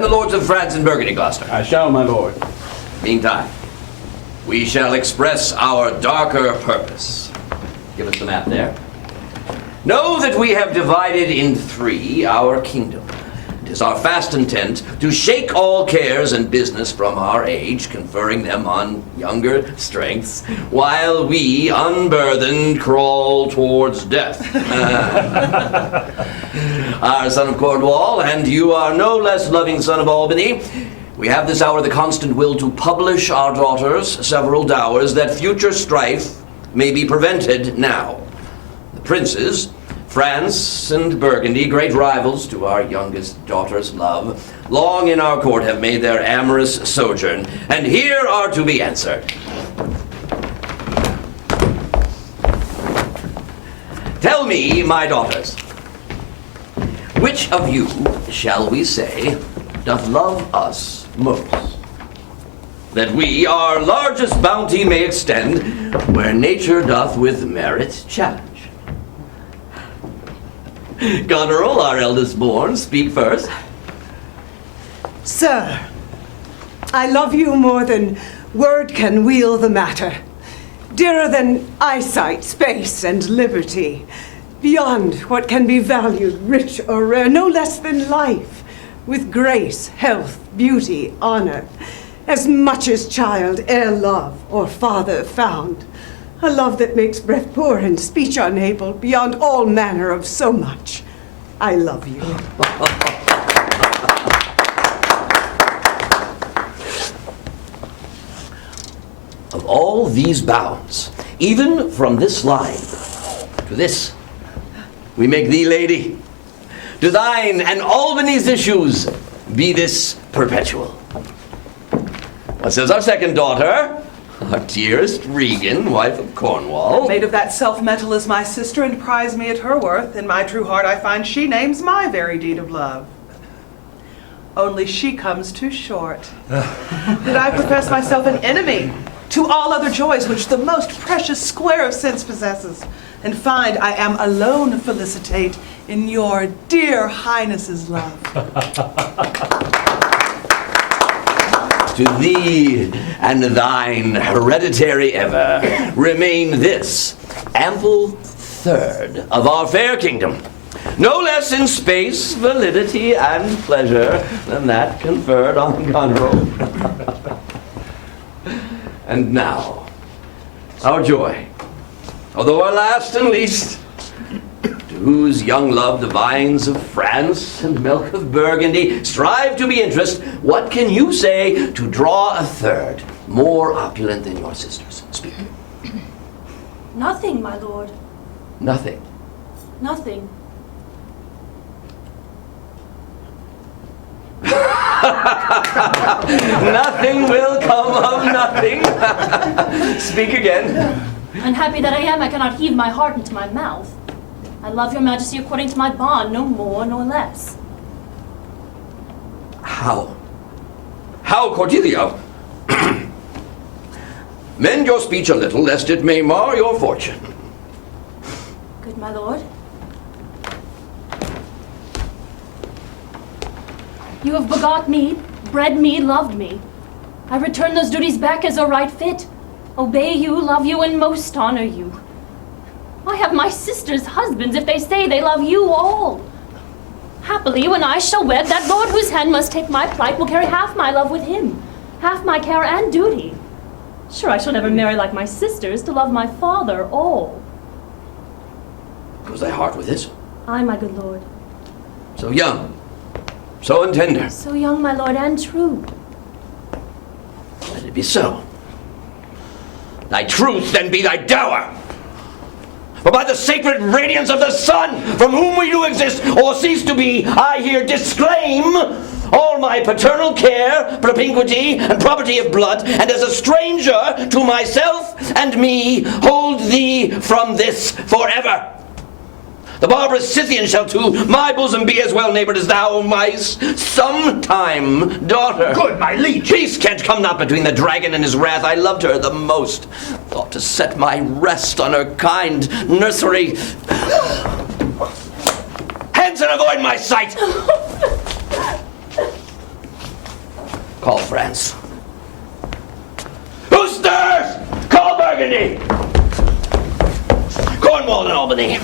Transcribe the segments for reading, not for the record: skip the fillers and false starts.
Then the lords of France and Burgundy, Gloucester. I shall, my lord. Meantime, we shall express our darker purpose. Give us the map there. Know that we have divided in three our kingdom. It is our fast intent to shake all cares and business from our age, conferring them on younger strengths, while we, unburthened, crawl towards death. Our son of Cornwall, and you are no less loving son of Albany, we have this hour the constant will to publish our daughters several dowers, that future strife may be prevented now. The princes, France and Burgundy, great rivals to our youngest daughter's love, long in our court have made their amorous sojourn, and here are to be answered. Tell me, my daughters, which of you, shall we say, doth love us most? That we our largest bounty may extend, where nature doth with merit challenge. Goneril, our eldest born, speak first. Sir, I love you more than word can wheel the matter. Dearer than eyesight, space, and liberty. Beyond what can be valued, rich or rare, no less than life, with grace, health, beauty, honor, as much as child ere love or father found. A love that makes breath poor and speech unable, beyond all manner of so much. I love you. Of all these bounds, even from this line to this, we make thee lady. To thine and Albany's issues be this perpetual. What says our second daughter? Our dearest Regan, wife of Cornwall. Made of that self-metal is my sister, and prize me at her worth. In my true heart I find she names my very deed of love. Only she comes too short. Did I profess myself an enemy to all other joys which the most precious square of sense possesses, and find I am alone felicitate in your dear highness's love. To thee and thine hereditary ever remain this ample third of our fair kingdom, no less in space, validity, and pleasure than that conferred on Goneril. And now, our joy, although our last and least, to whose young love the vines of France and milk of Burgundy strive to be interest, what can you say to draw a third, more opulent than your sisters? Speak. Nothing, my lord. Nothing. Nothing. Nothing will come of nothing. Speak again. Unhappy that I am, I cannot heave my heart into my mouth. I love your majesty according to my bond, no more nor less. How? How, Cordelia? Mend your speech a little, lest it may mar your fortune. Good my lord. You have begot me, bred me, loved me. I return those duties back as a right fit. Obey you, love you, and most honor you. I have my sisters' husbands if they say they love you all. Happily, when I shall wed, that lord whose hand must take my plight will carry half my love with him, half my care and duty. Sure, I shall never marry like my sisters to love my father all. Goes thy heart with this? Aye, my good lord. So young, so untender. So young, my lord, and true. Let it be so. Thy truth then be thy dower. For by the sacred radiance of the sun, from whom we do exist or cease to be, I here disclaim all my paternal care, propinquity, and property of blood, and as a stranger to myself and me, hold thee from this forever. The barbarous Scythian shall to my bosom be as well neighbored as thou, my sometime daughter. Good, my liege. Peace, Kent, come not between the dragon and his wrath. I loved her the most. Thought to set my rest on her kind nursery. Hence and avoid my sight. Call France. Who stirs? Call Burgundy! Cornwall and Albany.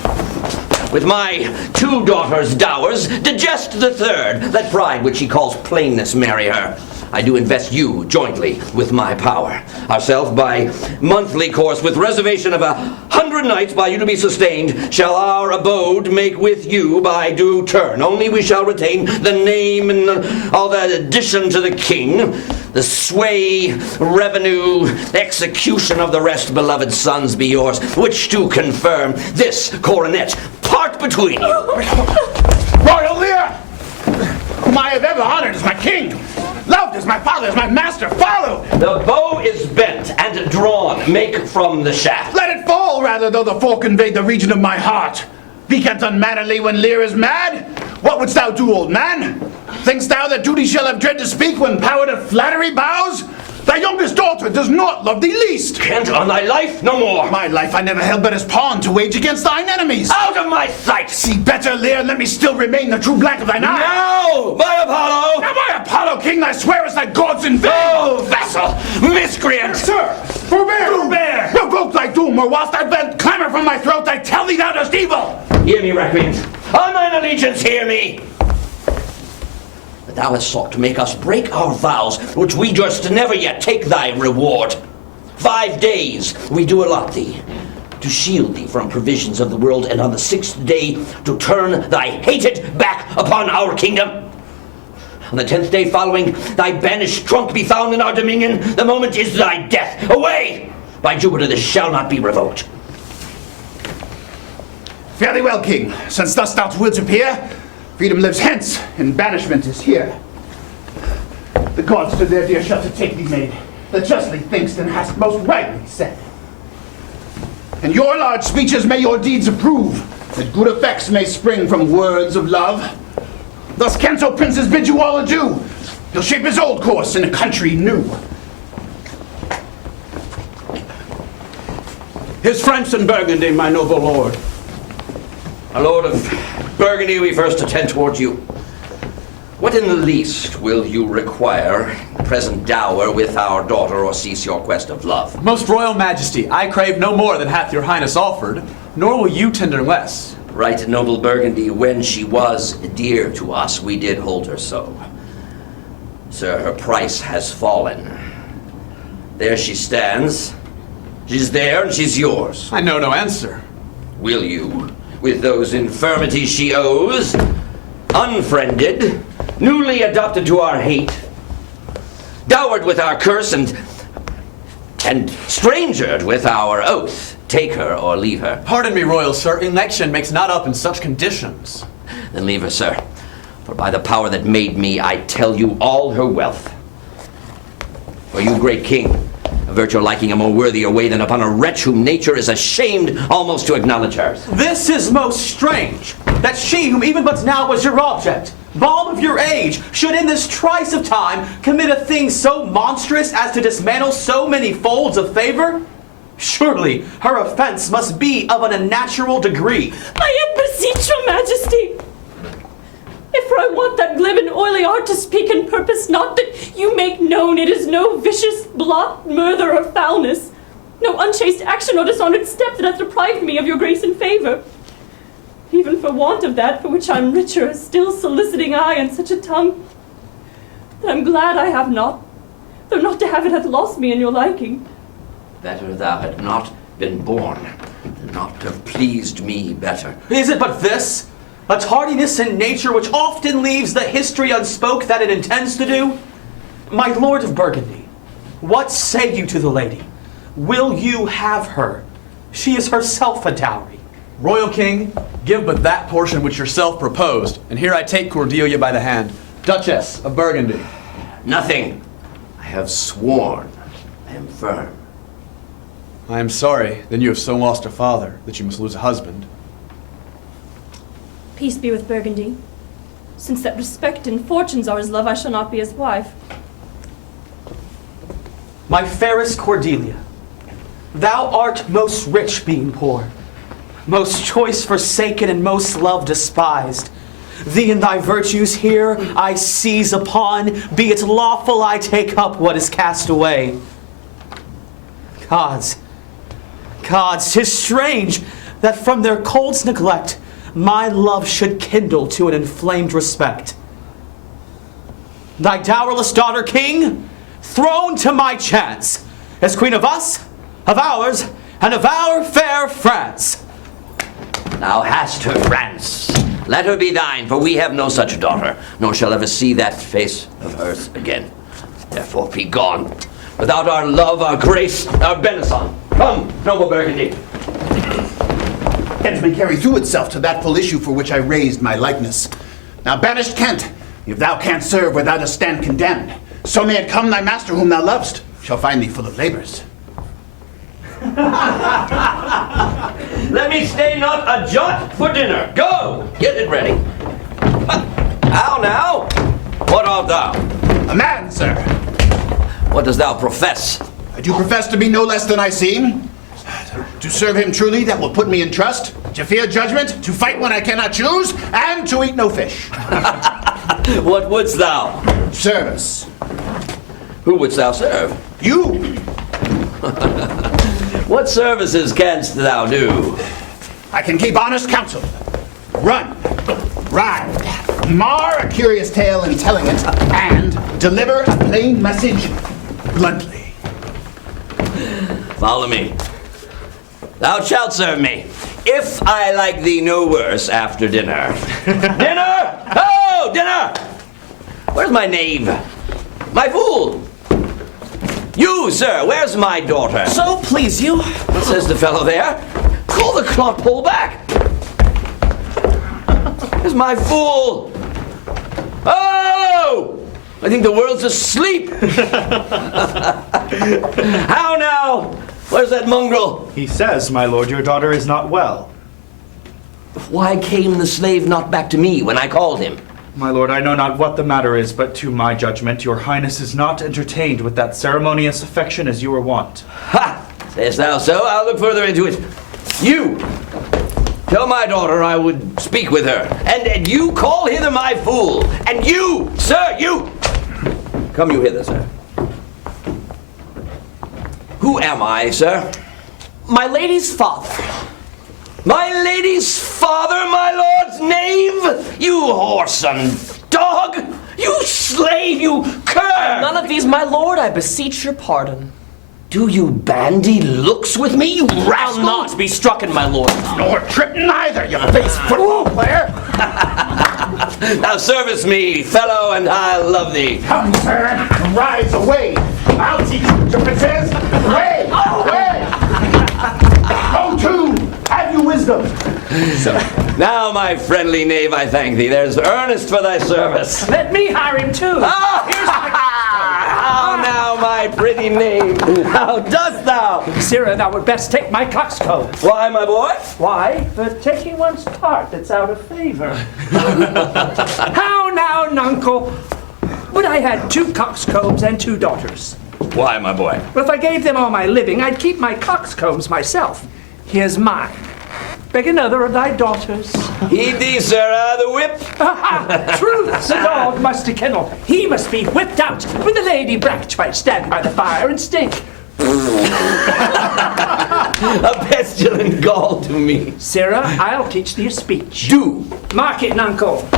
With my 2 daughters' dowers, digest the third. Let pride, which she calls plainness, marry her. I do invest you jointly with my power. Ourself by monthly course, with reservation of 100 nights by you to be sustained, shall our abode make with you by due turn. Only we shall retain the name and all that addition to the king, the sway, revenue, execution of the rest, beloved sons, be yours, which to confirm this coronet part between you. Royal Lear, whom I have ever honored as my king, loved as my father, as my master, follow! The bow is bent and drawn. Make from the shaft. Let it fall, rather, though the fork invade the region of my heart. Be kept unmannerly when Lear is mad? What wouldst thou do, old man? Thinkst thou that duty shall have dread to speak when power to flattery bows? Thy youngest daughter does not love thee least. Kent, on thy life, no more. My life I never held but as pawn to wage against thine enemies. Out of my sight! See better, Lear, let me still remain the true blank of thine eye. Now, my Apollo! Now, my Apollo, king, thy swearest thy gods in vain. Oh, vassal, miscreant! Sir, forbear! Revoke thy doom, or whilst I vent clamor from my throat, I tell thee thou dost evil. Hear me, recreant. On thine allegiance, hear me. But thou hast sought to make us break our vows, which we durst never yet take thy reward. 5 days we do allot thee, to shield thee from provisions of the world, and on the 6th day to turn thy hated back upon our kingdom. On the 10th day following, thy banished trunk be found in our dominion. The moment is thy death. Away! By Jupiter, this shall not be revoked. Fare thee well, king. Since thus thou wilt appear, freedom lives hence, and banishment is here. The gods to their dear shelter take thee, maid, that justly thinkst and hast most rightly said. And your large speeches may your deeds approve, that good effects may spring from words of love. Thus Canto princes bid you all adieu. He'll shape his old course in a country new. His France and Burgundy, my noble lord. My lord of Burgundy, we first attend towards you. What in the least will you require, present dower with our daughter, or cease your quest of love? Most royal majesty, I crave no more than hath your highness offered, nor will you tender less. Right, noble Burgundy, when she was dear to us, we did hold her so. Sir, her price has fallen. There she stands. She's there and she's yours. I know no answer. Will you, with those infirmities she owes, unfriended, newly adopted to our hate, dowered with our curse, and strangered with our oath, take her or leave her? Pardon me, royal sir, election makes not up in such conditions. Then leave her, sir. For by the power that made me, I tell you all her wealth. For you, great king, avert your liking a more worthier way than upon a wretch whom nature is ashamed almost to acknowledge hers. This is most strange, that she whom even but now was your object, balm of your age, should in this trice of time commit a thing so monstrous as to dismantle so many folds of favor? Surely her offense must be of an unnatural degree. I yet beseech your majesty, if for I want that glib and oily art to speak and purpose not, that you make known it is no vicious blot, murder, or foulness, no unchaste action or dishonored step that hath deprived me of your grace and favor. Even for want of that for which I'm richer, a still soliciting eye and such a tongue, that I'm glad I have not, though not to have it hath lost me in your liking. Better thou had not been born, than not to have pleased me better. Is it but this? A tardiness in nature which often leaves the history unspoke that it intends to do? My lord of Burgundy, what say you to the lady? Will you have her? She is herself a dowry. Royal king, give but that portion which yourself proposed, and here I take Cordelia by the hand, Duchess of Burgundy. Nothing. I have sworn. I am firm. I am sorry, then you have so lost a father that you must lose a husband. Peace be with Burgundy. Since that respect and fortunes are his love, I shall not be his wife. My fairest Cordelia, thou art most rich being poor, most choice forsaken and most love despised. Thee and thy virtues here I seize upon. Be it lawful I take up what is cast away. Gods, 'tis strange that from their cold's neglect my love should kindle to an inflamed respect. Thy dowerless daughter, king, thrown to my chance, as queen of us, of ours, and of our fair France. Thou hast her, France. Let her be thine, for we have no such daughter, nor shall ever see that face of hers again. Therefore be gone, without our love, our grace, our benison. Come, noble Burgundy. Kent may carry through itself to that full issue for which I raised my likeness. Now banished Kent, if thou canst serve where thou dost stand condemned, so may it come thy master whom thou lovest shall find thee full of labors. Let me stay not a jot for dinner. Go, get it ready. How now? What art thou? A man, sir. What dost thou profess? I do profess to be no less than I seem. To serve him truly, that will put me in trust. To fear judgment, to fight when I cannot choose, and to eat no fish. What wouldst thou? Service. Who wouldst thou serve? You. What services canst thou do? I can keep honest counsel. Run. Ride. Mar a curious tale in telling it, and deliver a plain message bluntly. Follow me. Thou shalt serve me, if I like thee no worse after dinner. Dinner! Oh, dinner! Where's my knave? My fool! You, sir, where's my daughter? So please you. What says the fellow there? Call the clock pole back! Where's my fool? Oh! I think the world's asleep! How now? Where's that mongrel? He says, my lord, your daughter is not well. Why came the slave not back to me when I called him? My lord, I know not what the matter is, but to my judgment, your highness is not entertained with that ceremonious affection as you were wont. Ha! Sayest thou so? I'll look further into it. You! Tell my daughter I would speak with her. And you call hither my fool. And you, sir, you! Come you hither, sir. Who am I, sir? My lady's father. My lady's father, my lord's knave? You whoreson dog! You slave, you cur! None of these, my lord, I beseech your pardon. Do you bandy looks with me, you I'll rascal? not be strucken, my lord. Nor tripping either, you base football player. Now service me, fellow, and I'll love thee. Come, sir, rise away. I'll teach you what it says. Away, away. Go to, have you wisdom. Now, my friendly knave, I thank thee. There's earnest for thy service. Let me hire him too. How now, my pretty knave? How dost thou? Sirrah, thou would best take my coxcomb. Why, my boy? Why? For taking one's part that's out of favor. How now, nuncle? Would I had 2 coxcombs and 2 daughters. Why, my boy? But if I gave them all my living, I'd keep my coxcombs myself. Here's mine. Beg another of thy daughters. Heed thee, sirrah, the whip. Truth, the dog must to kennel. He must be whipped out when the Lady Bracht might stand by the fire and stink. A pestilent gall to me. Sirrah, I'll teach thee a speech. Do. Mark it, nuncle.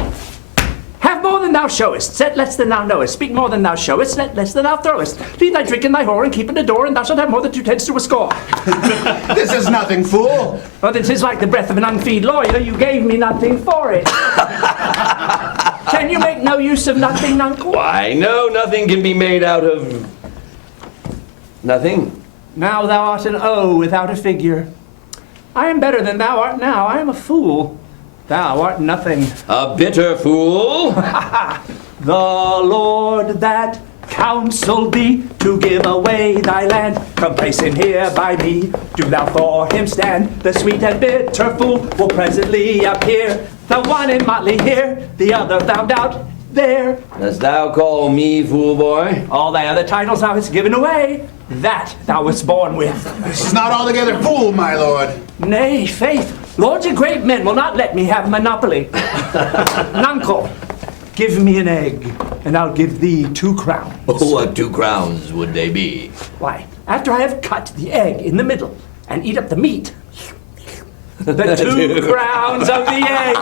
Have more than thou showest, set less than thou knowest, speak more than thou showest, let less than thou throwest. Leave thy drink in thy whore, and keep in the door, and thou shalt have more than 2/10 to a score. This is nothing, fool. Well, then 'tis like the breath of an unfeed lawyer, you gave me nothing for it. Can you make no use of nothing, nuncle? Why, no, nothing can be made out of... nothing. Now thou art an O without a figure. I am better than thou art now, I am a fool. Thou art nothing. A bitter fool. The Lord that counselled thee to give away thy land, come place him here by me, do thou for him stand. The sweet and bitter fool will presently appear, the one in motley here, the other found out there. Dost thou call me fool, boy? All thy other titles thou hast given away, that thou wast born with. This is not altogether fool, my lord. Nay, faith, Lords and great men will not let me have a monopoly. Nuncle, give me an egg, and I'll give thee 2 crowns. What 2 crowns would they be? Why, after I have cut the egg in the middle and eat up the meat, the 2 crowns of the egg.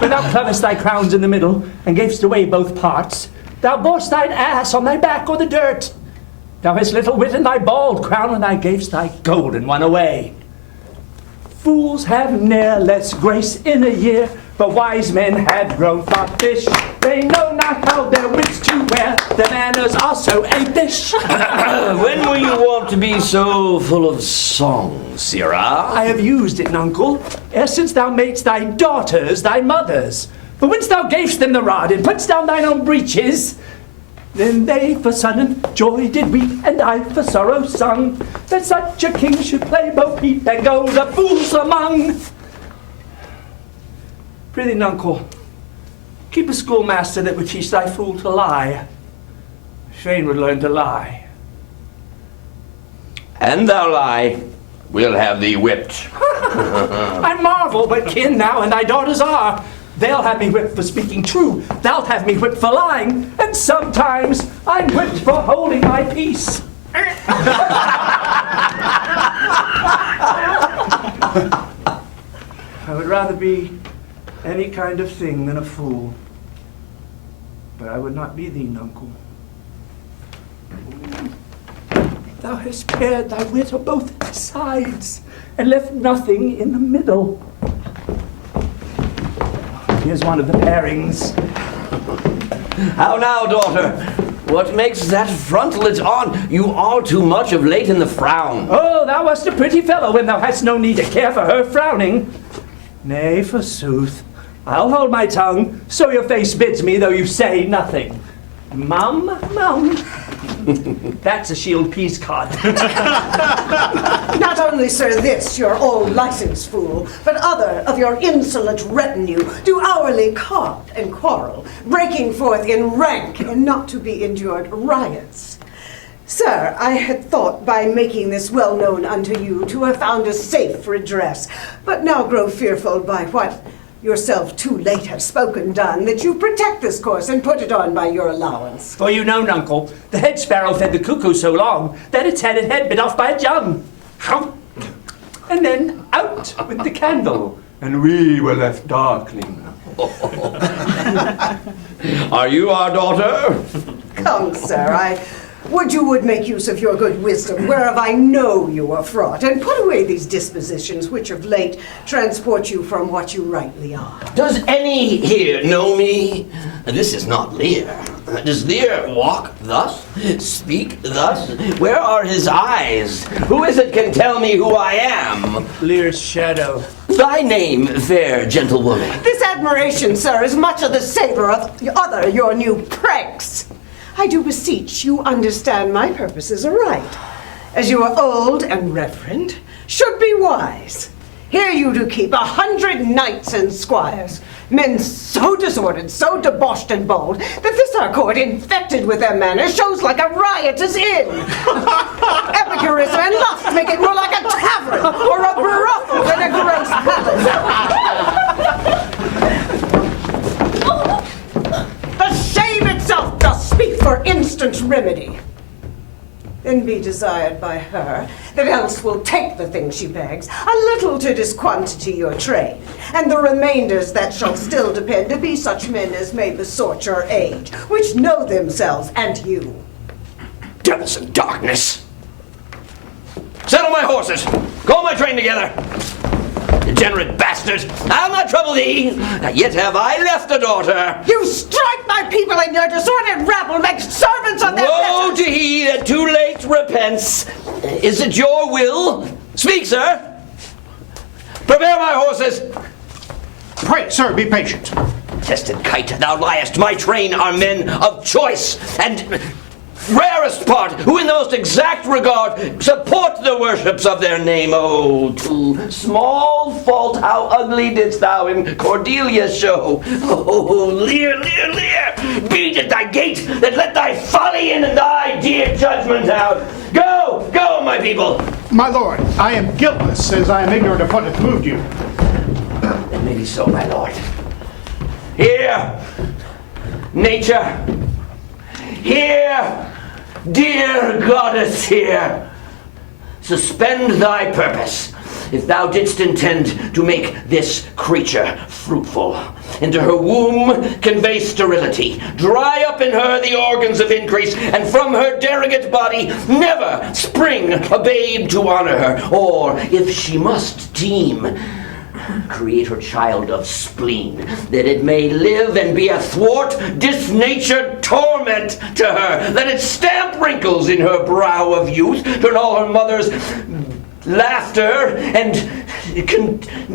When thou clevest thy crowns in the middle and gavest away both parts, thou borest thine ass on thy back o'er the dirt. Thou hast little wit in thy bald crown when thou gavest thy golden one away. Fools have ne'er less grace in a year, but wise men have grown foppish. They know not how their wits to wear, their manners are so apish. When were you wont to be so full of song, sirrah? I have used it, nuncle, ere since thou madest thy daughters thy mothers. But whence thou gavest them the rod, and putst down thine own breeches, then they for sudden joy did weep, and I for sorrow sung, that such a king should play bo peep and go the fools among. Prithee, nuncle, keep a schoolmaster that would teach thy fool to lie. Fain would learn to lie. And thou lie, we'll have thee whipped. I marvel, but kin thou and thy daughters are. They'll have me whipped for speaking true, thou'lt have me whipped for lying, and sometimes I'm whipped for holding my peace. I would rather be any kind of thing than a fool, but I would not be thee, nuncle. Thou hast spared thy wit on both sides, and left nothing in the middle. Here's one of the pairings. How now, daughter? What makes that frontlet on? You are too much of late in the frown. Oh, thou wast a pretty fellow when thou hadst no need to care for her frowning. Nay, forsooth, I'll hold my tongue, so your face bids me, though you say nothing. Mum, mum. That's a shield peace card. Not only, sir, this, your old license fool, but other of your insolent retinue do hourly carp and quarrel, breaking forth in rank and not to be endured riots. Sir, I had thought by making this well known unto you to have found a safe redress, but now grow fearful by what yourself too late have spoken done, that you protect this course and put it on by your allowance. For you know, nuncle, the head sparrow fed the cuckoo so long that its head and head bit off by a jung. And then out with the candle, and we were left darkling. Are you our daughter? Come, sir, I would you would make use of your good wisdom, whereof I know you are fraught, and put away these dispositions which of late transport you from what you rightly are. Does any here know me? This is not Lear. Does Lear walk thus? Speak thus? Where are his eyes? Who is it can tell me who I am? Lear's shadow. Thy name, fair gentlewoman. This admiration, sir, is much of the savor of other your new pranks. I do beseech you understand my purposes aright. As you are old and reverend, should be wise. Here you do keep 100 knights and squires, men so disordered, so debauched and bold, that this our court, infected with their manners, shows like a riotous inn. Epicurism and lust make it more like a tavern, or a brothel than a gross palace. The shame itself doth speak for instant remedy. Then be desired by her, that else will take the thing she begs, a little to disquantity your trade, and the remainders that shall still depend to be such men as may besort your age, which know themselves and you. Devils and darkness. Saddle my horses. Call my train together. Degenerate bastard, I'll not trouble thee. Not yet have I left a daughter. You strike my people, and your disordered rabble makes servants of their Woe betters. to he that too late repents. Is it your will? Speak, sir. Prepare my horses. Pray, sir, be patient. Tested kite, thou liest. My train are men of choice and rarest part, who in the most exact regard support the worships of their name. Oh, to small fault how ugly didst thou in Cordelia show. Oh, Lear, Lear, Lear, beat at thy gate, that let thy folly in and thy dear judgment out. Go, go, my people. My lord, I am guiltless, as I am ignorant of what hath moved you. Maybe so, my lord. Here, nature. Here, dear goddess, here. Suspend thy purpose. If thou didst intend to make this creature fruitful, into her womb convey sterility, dry up in her the organs of increase, and from her derogate body never spring a babe to honor her, or, if she must deem, create her child of spleen, that it may live and be a thwart, disnatured torment to her. Let it stamp wrinkles in her brow of youth, turn all her mother's laughter and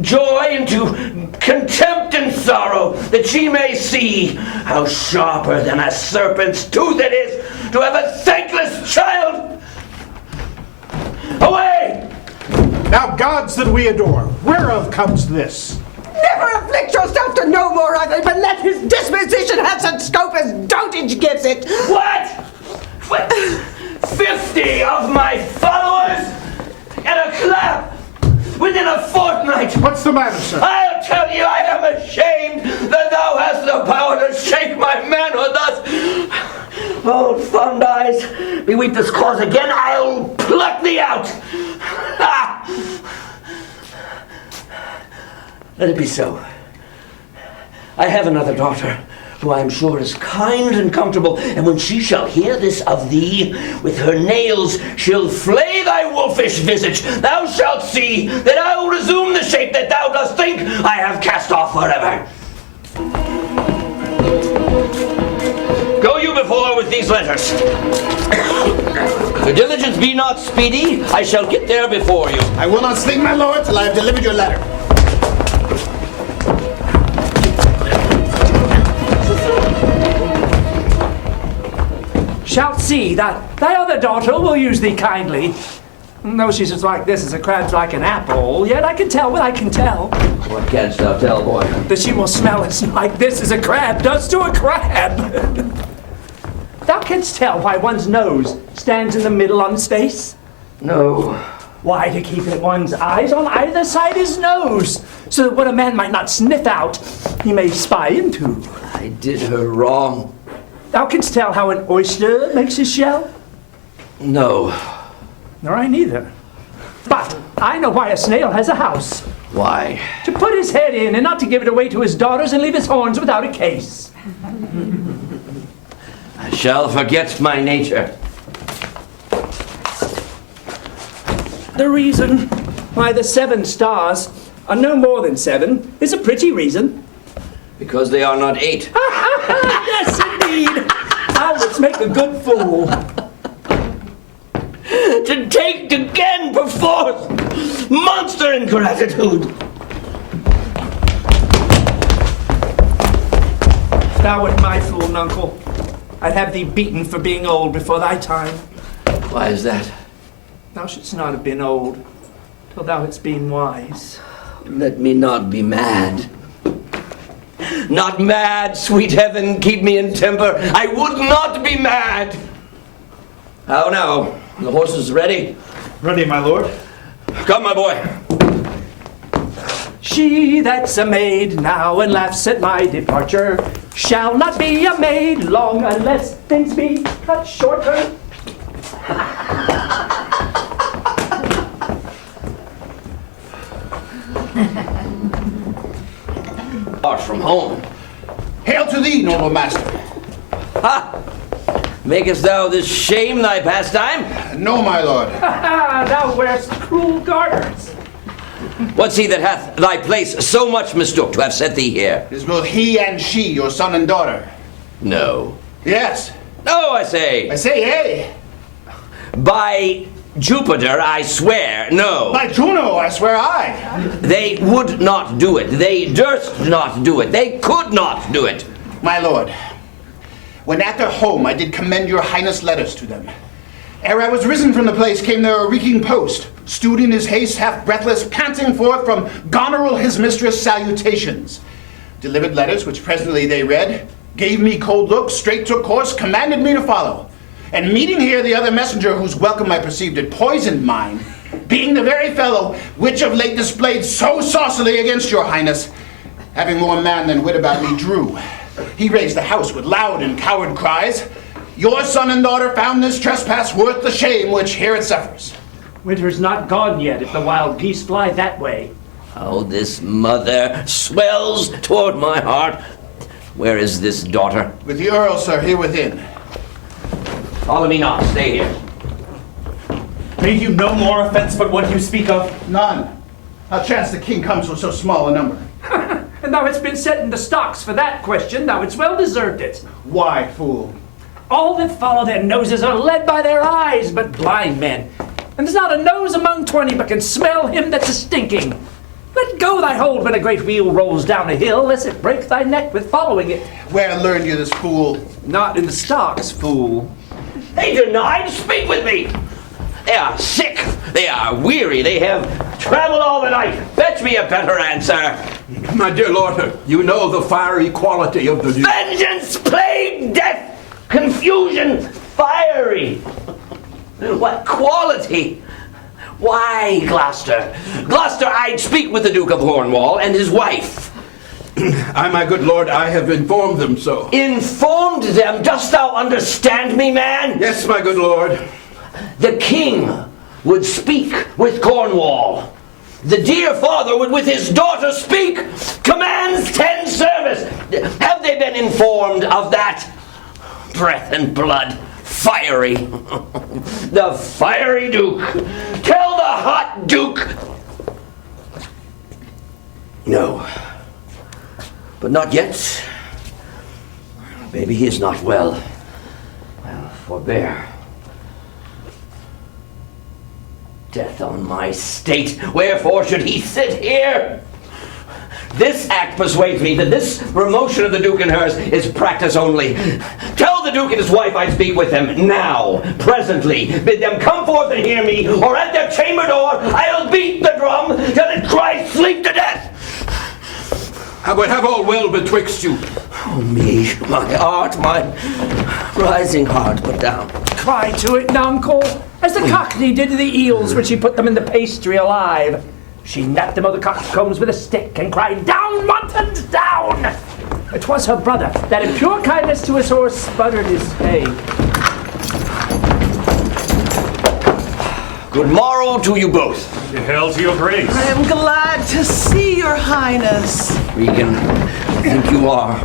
joy into contempt and sorrow, that she may see how sharper than a serpent's tooth it is to have a thankless child. Away! Now, gods that we adore, whereof comes this? Never afflict yourself to no more other, but let his disposition have such scope as dotage gives it. What? 50 of my followers? And a clap within a fortnight. What's the matter, sir? I'll tell you, I am ashamed that thou hast the power to shake my manhood thus. Old fond eyes, beweep this cause again, I'll pluck thee out. Let it be so. I have another daughter, who I am sure is kind and comfortable, and when she shall hear this of thee, with her nails she'll flay thy wolfish visage. Thou shalt see that I will resume the shape that thou dost think I have cast off forever. Go you before with these letters. If your diligence be not speedy, I shall get there before you. I will not sleep, my lord, till I have delivered your letter. Shalt see that thy other daughter will use thee kindly. Though she's as like this as a crab's like an apple, yet I can tell what I can tell. What canst thou tell, boy? That she will smell as like this as a crab does to a crab. Thou canst tell why one's nose stands in the middle on his face? No. Why, to keep one's eyes on either side his nose, so that what a man might not sniff out, he may spy into. I did her wrong. Thou canst tell how an oyster makes his shell? No. Nor I neither. But I know why a snail has a house. Why? To put his head in and not to give it away to his daughters and leave his horns without a case. I shall forget my nature. The reason why the 7 stars are no more than 7 is a pretty reason. Because they are not 8. Yes, indeed. Thou wouldst make a good fool. To take again perforce! Monster ingratitude! If thou wert my fool, nuncle, I'd have thee beaten for being old before thy time. Why is that? Thou shouldst not have been old till thou hadst been wise. Let me not be mad. Not mad, sweet heaven, keep me in temper. I would not be mad. How now? The horses ready? Ready, my lord. Come, my boy. She that's a maid now and laughs at my departure shall not be a maid long unless things be cut shorter. Far from home. Hail to thee, noble master. Ha! Makest thou this shame thy pastime? No, my lord. Thou wearest cruel garters. What's he that hath thy place so much mistook to have set thee here? Is both he and she your son and daughter? No. Yes. No, I say. I say, yea. By Jupiter, I swear, no. By Juno, I swear I. They would not do it. They durst not do it. They could not do it. My lord, when at their home I did commend your highness letters to them. Ere I was risen from the place came there a reeking post, stewed in his haste, half breathless, panting forth from Goneril his mistress salutations. Delivered letters, which presently they read, gave me cold looks, straight took course, commanded me to follow. And meeting here the other messenger, whose welcome I perceived had poisoned mine, being the very fellow which of late displayed so saucily against your highness, having more man than wit about me, drew. He raised the house with loud and coward cries. Your son and daughter found this trespass worth the shame which here it suffers. Winter's not gone yet if the wild geese fly that way. How this mother swells toward my heart. Where is this daughter? With the Earl, sir, here within. Follow me not. Stay here. Made you no more offense but what you speak of? None. How chance the king comes with so small a number? And thou hast been set in the stocks for that question, thou hadst well deserved it. Why, fool? All that follow their noses are led by their eyes, but blind men. And there's not a nose among 20 but can smell him that's a-stinking. Let go thy hold when a great wheel rolls down a hill, lest it break thy neck with following it. Where learned you this, fool? Not in the stocks, fool. They deny to speak with me. They are sick. They are weary. They have traveled all the night. Fetch me a better answer. My dear lord, you know the fiery quality of the... Vengeance, plague, death, confusion, fiery. What quality? Why, Gloucester? Gloucester, I'd speak with the Duke of Cornwall and his wife. My good lord, I have informed them so. Informed them? Dost thou understand me, man? Yes, my good lord. The king would speak with Cornwall. The dear father would with his daughter speak. Commands 10 service. Have they been informed of that? Breath and blood. Fiery. The fiery Duke. Tell the hot Duke. No. But not yet. Maybe he is not well. Well, forbear. Death on my state. Wherefore should he sit here? This act persuades me that this remotion of the Duke and hers is practice only. Tell the Duke and his wife I'd speak with them now, presently. Bid them come forth and hear me, or at their chamber door I'll beat the drum till it cries sleep to death. I would have all well betwixt you. Oh me, my heart, my rising heart, put down. Cry to it, nuncle, as the cockney did to the eels when she put them in the pastry alive. She napped them of the coxcombs with a stick and cried, "Down, Muntins, down!" 'Twas her brother that in pure kindness to his horse sputtered his hay. Good morrow to you both. Hail to your grace. I am glad to see your highness. Regan, I think you are.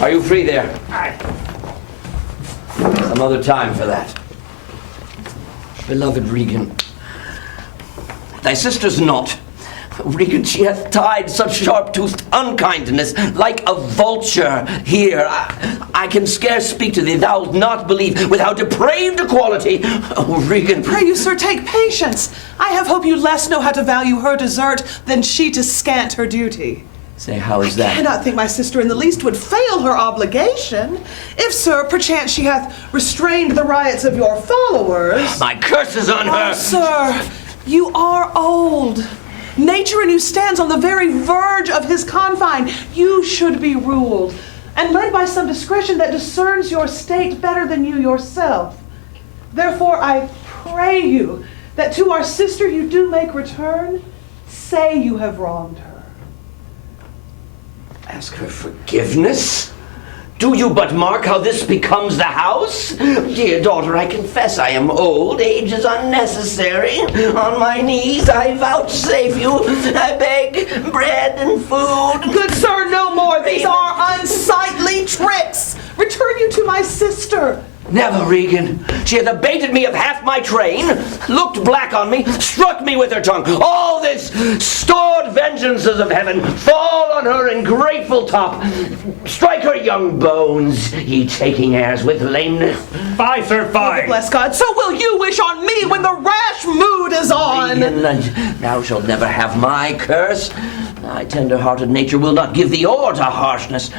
Are you free there? Some other time for that. Beloved Regan, thy sister's not. Regan, she hath tied such sharp-toothed unkindness like a vulture here. I can scarce speak to thee. Thou'lt not believe with how depraved a quality. Oh, Regan. Pray you, sir, take patience. I have hope you less know how to value her desert than she to scant her duty. Say, how is that? I cannot think my sister in the least would fail her obligation. If, sir, perchance she hath restrained the riots of your followers. My curses on her. Oh, sir, you are old. Nature in you stands on the very verge of his confine. You should be ruled and led by some discretion that discerns your state better than you yourself. Therefore, I pray you that to our sister you do make return. Say you have wronged her. Ask her forgiveness? Do you but mark how this becomes the house? Dear daughter, I confess I am old. Age is unnecessary. On my knees I vouchsafe you. I beg bread and food. Good sir, no more. These are unsightly tricks. Return you to my sister. Never, Regan. She hath abated me of half my train, looked black on me, struck me with her tongue. All this stored vengeances of heaven fall on her in grateful top. Strike her young bones, ye taking airs with lameness. Fie, sir, fie. Bless God, so will you wish on me when the rash mood is on. Regan, thou shalt never have my curse. Thy tender-hearted nature will not give thee o'er to harshness.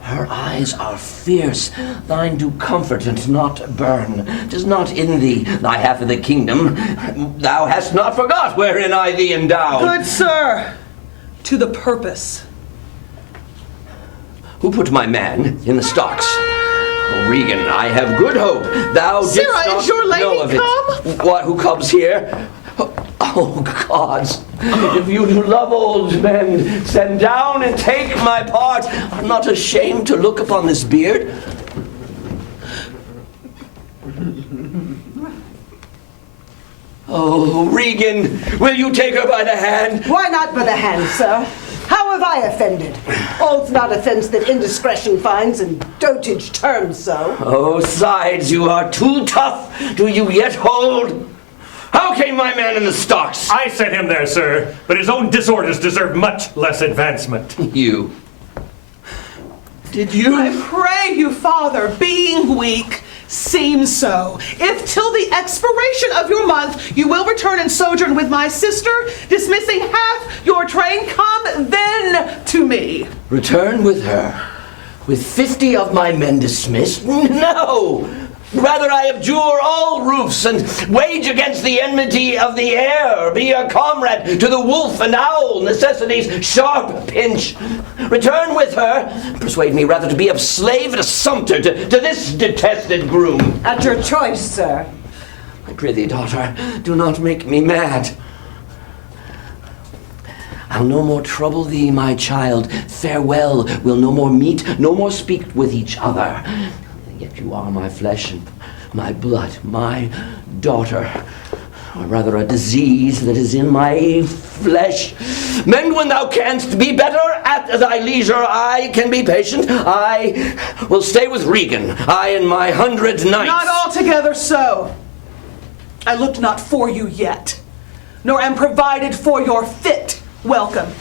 Her eyes are fierce, thine do comfort and not burn. 'Tis not in thee, thy half of the kingdom. Thou hast not forgot wherein I thee endowed. Good sir, to the purpose. Who put my man in the stocks? Oh, Regan, I have good hope thou didst Sirrah, not is your lady know of come? it. What, who comes here? Oh, Oh, gods, if you do love old men, send down and take my part. I'm not ashamed to look upon this beard. Oh, Regan, will you take her by the hand? Why not by the hand, sir? How have I offended? All's not offense that indiscretion finds, and dotage terms so. Oh, sides, you are too tough. Do you yet hold? How came my man in the stocks? I sent him there, sir, but his own disorders deserve much less advancement. You. Did you? I pray you, Father, being weak, seems so. If till the expiration of your month you will return and sojourn with my sister, dismissing half your train, come then to me. Return with her? With 50 of my men dismissed? No! Rather I abjure all roofs and wage against the enmity of the air, be a comrade to the wolf and owl, necessity's sharp pinch. Return with her, persuade me rather to be a slave and a sumpter to this detested groom. At your choice, sir. I prithee, daughter, do not make me mad. I'll no more trouble thee, my child. Farewell, we'll no more meet, no more speak with each other. Yet you are my flesh and my blood, my daughter, or rather a disease that is in my flesh. Mend when thou canst, be better at thy leisure. I can be patient. I will stay with Regan, I and my 100 knights. Not altogether so. I looked not for you yet, nor am provided for your fit welcome.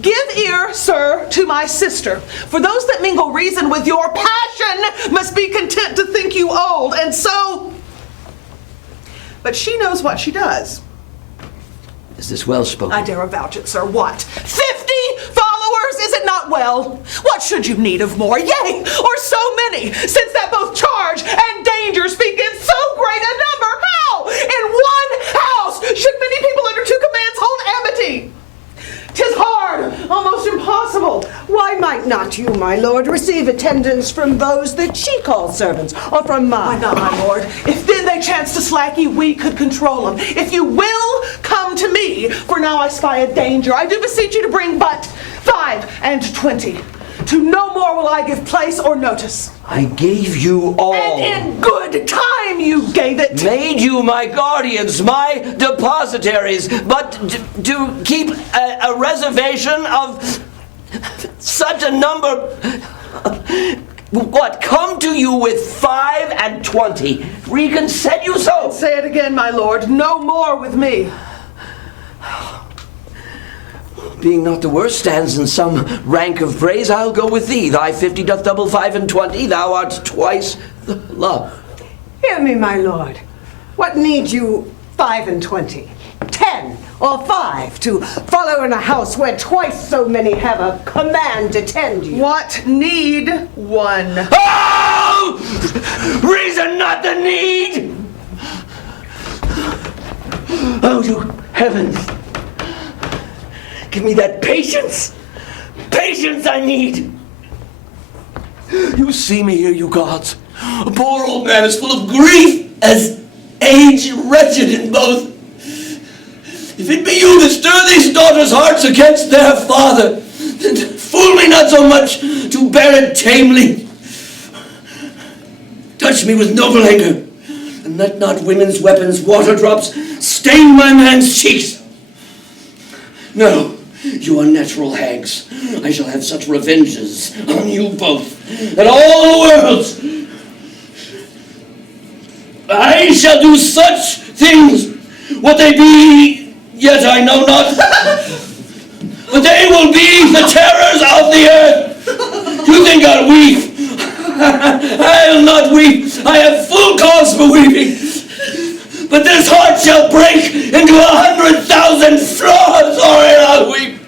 Give ear, sir, to my sister, for those that mingle reason with your passion must be content to think you old, and so... But she knows what she does. Is this well spoken? I dare avouch it, sir. What? 50 followers? Is it not well? What should you need of more? Yea, or so many, since that both charge and danger speak in so great a number. How? In one house should many people under two commands hold amity? 'Tis hard, almost impossible. Why might not you, my lord, receive attendance from those that she calls servants, or from mine? Why not, my lord? If then they chance to slack ye, we could control them. If you will, come to me, for now I spy a danger. I do beseech you to bring but 5 and 20. To no more will I give place or notice. I gave you all. And in good time you gave it. Made you my guardians, my depositaries, but to keep a reservation of such a number. What, come to you with 5 and 20? Regan said you so. And say it again, my lord. No more with me. Being not the worst stands in some rank of praise, I'll go with thee. Thy 50 doth double 5 and 20. Thou art twice the love. Hear me, my lord. What need you 5 and 20? 10 or 5 to follow in a house where twice so many have a command to tend you? What need 1? Oh! Reason not the need! Oh, to heavens! Give me that patience! Patience I need! You see me here, you gods. A poor old man is full of grief, as age wretched in both. If it be you that stir these daughters' hearts against their father, then fool me not so much to bear it tamely. Touch me with noble anger, and let not women's weapons, water drops, stain my man's cheeks. No. You unnatural hags, I shall have such revenges on you both, that all the worlds, I shall do such things, what they be, yet I know not, but they will be the terrors of the earth. You think I'll weep? I'll not weep, I have full cause for weeping. But this heart shall break into 100,000 flaws, or I'll weep.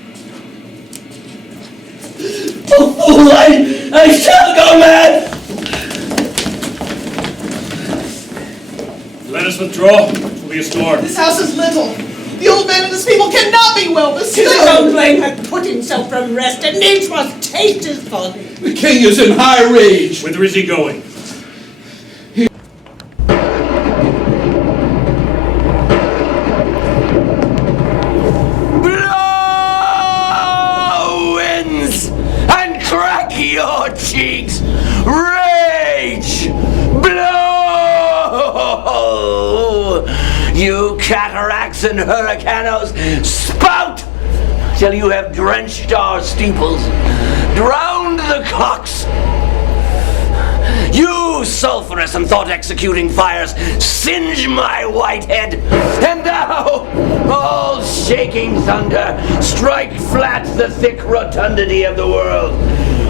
Oh, I shall go mad. Let us withdraw. It will be a storm. This house is little. The old man and his people cannot be well bestowed. Don't blame hath put himself from rest, and needs must taste his folly. The king is in high rage. Whither is he going? You cataracts and hurricanos, spout till you have drenched our steeples, drowned the cocks. You sulphurous and thought-executing fires, singe my white head, and thou, all shaking thunder, strike flat the thick rotundity of the world.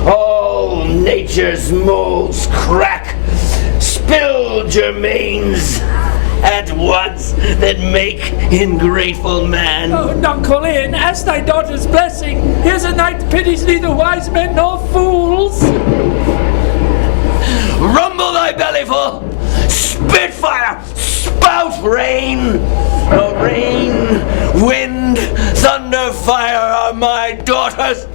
All nature's molds crack, spill germains at once that make ingrateful man. Oh, Uncle Ian, ask thy daughter's blessing. Here's a knight pities neither wise men nor fools. Rumble thy bellyful, spitfire, spout rain. Oh, rain, wind, thunder, fire are my daughters.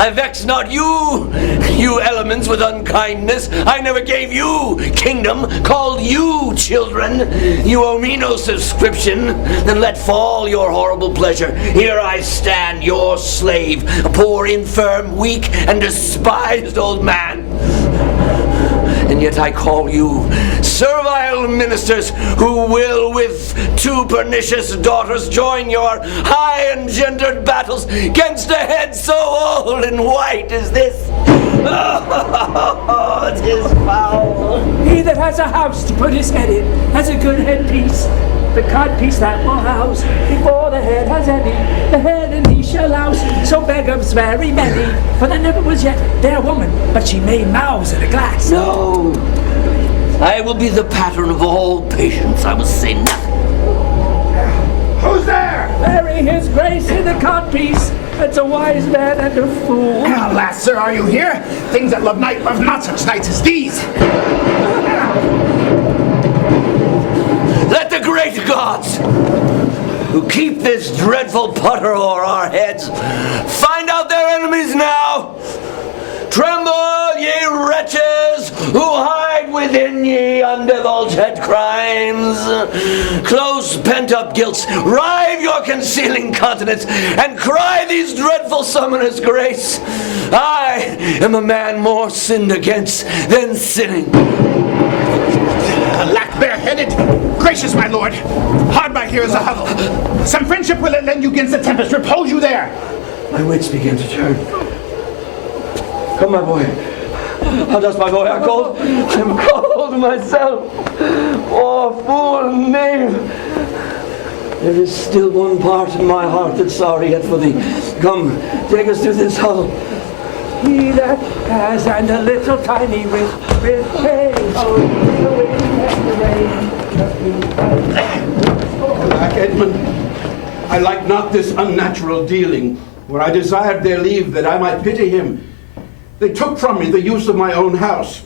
I vex not you, you elements, with unkindness. I never gave you kingdom, called you children. You owe me no subscription. Then let fall your horrible pleasure. Here I stand, your slave, a poor, infirm, weak, and despised old man. And yet I call you servile ministers who will with two pernicious daughters join your high-engendered battles against a head so old and white as this. Oh, it is foul. He that has a house to put his head in has a good headpiece. The codpiece that will house before the head has any, the head and he shall louse. So beggars very many, for there never was yet there woman, but she made mouths in a glass. No, I will be the pattern of all patience. I will say nothing. Who's there? Marry his grace in the codpiece. That's a wise man and a fool. Alas, sir, are you here? Things that love night love not such nights as these. Let the great gods, who keep this dreadful putter o'er our heads, find out their enemies now. Tremble, ye wretches, who hide within ye undivulged crimes. Close pent-up guilts, rive your concealing continents, and cry these dreadful summoners grace. I am a man more sinned against than sinning. Alack, bareheaded! Gracious, my lord! Hard by here is a hovel. Some friendship will it lend you against the tempest. Repose you there. My wits begin to turn. Come, my boy. How does my boy? I'm cold. I'm cold myself. Oh, fool knave. There is still one part in my heart that's sorry yet for thee. Come, take us to this hovel. He that has and a little tiny with hay. Alack, Edmund, I like not this unnatural dealing, where I desired their leave that I might pity him. They took from me the use of my own house,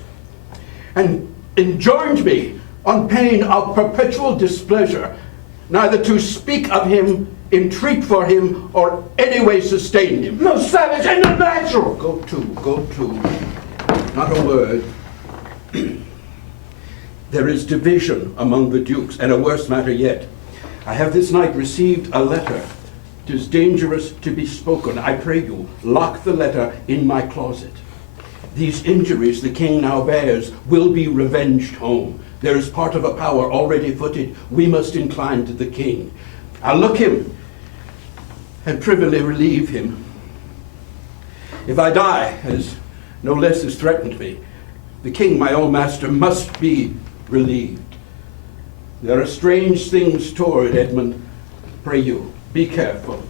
and enjoined me, on pain of perpetual displeasure, neither to speak of him, entreat for him, or any way sustain him. Most savage and unnatural! Go to. Not a word. There is division among the dukes, and a worse matter yet. I have this night received a letter. 'Tis dangerous to be spoken. I pray you, lock the letter in my closet. These injuries the king now bears will be revenged home. There is part of a power already footed. We must incline to the king. I'll look him and privily relieve him. If I die, as no less is threatened me, the king, my own master, must be relieved. There are strange things toward Edmund. Pray you, be careful.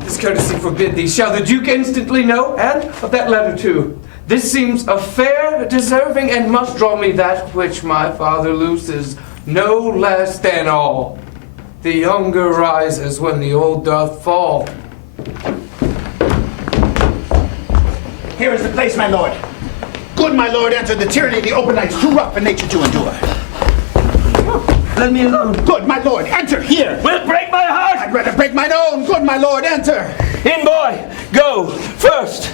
This courtesy forbid thee. Shall the Duke instantly know, and of that letter too? This seems a fair, deserving, and must draw me that which my father loses, no less than all. The younger rises when the old doth fall. Here is the place, my lord. Good, my lord, enter the tyranny of the open nights, too rough for nature to endure. Let me alone. Good, my lord, enter here. Will break my heart. I'd rather break mine own. Good, my lord, enter. In, boy, go first.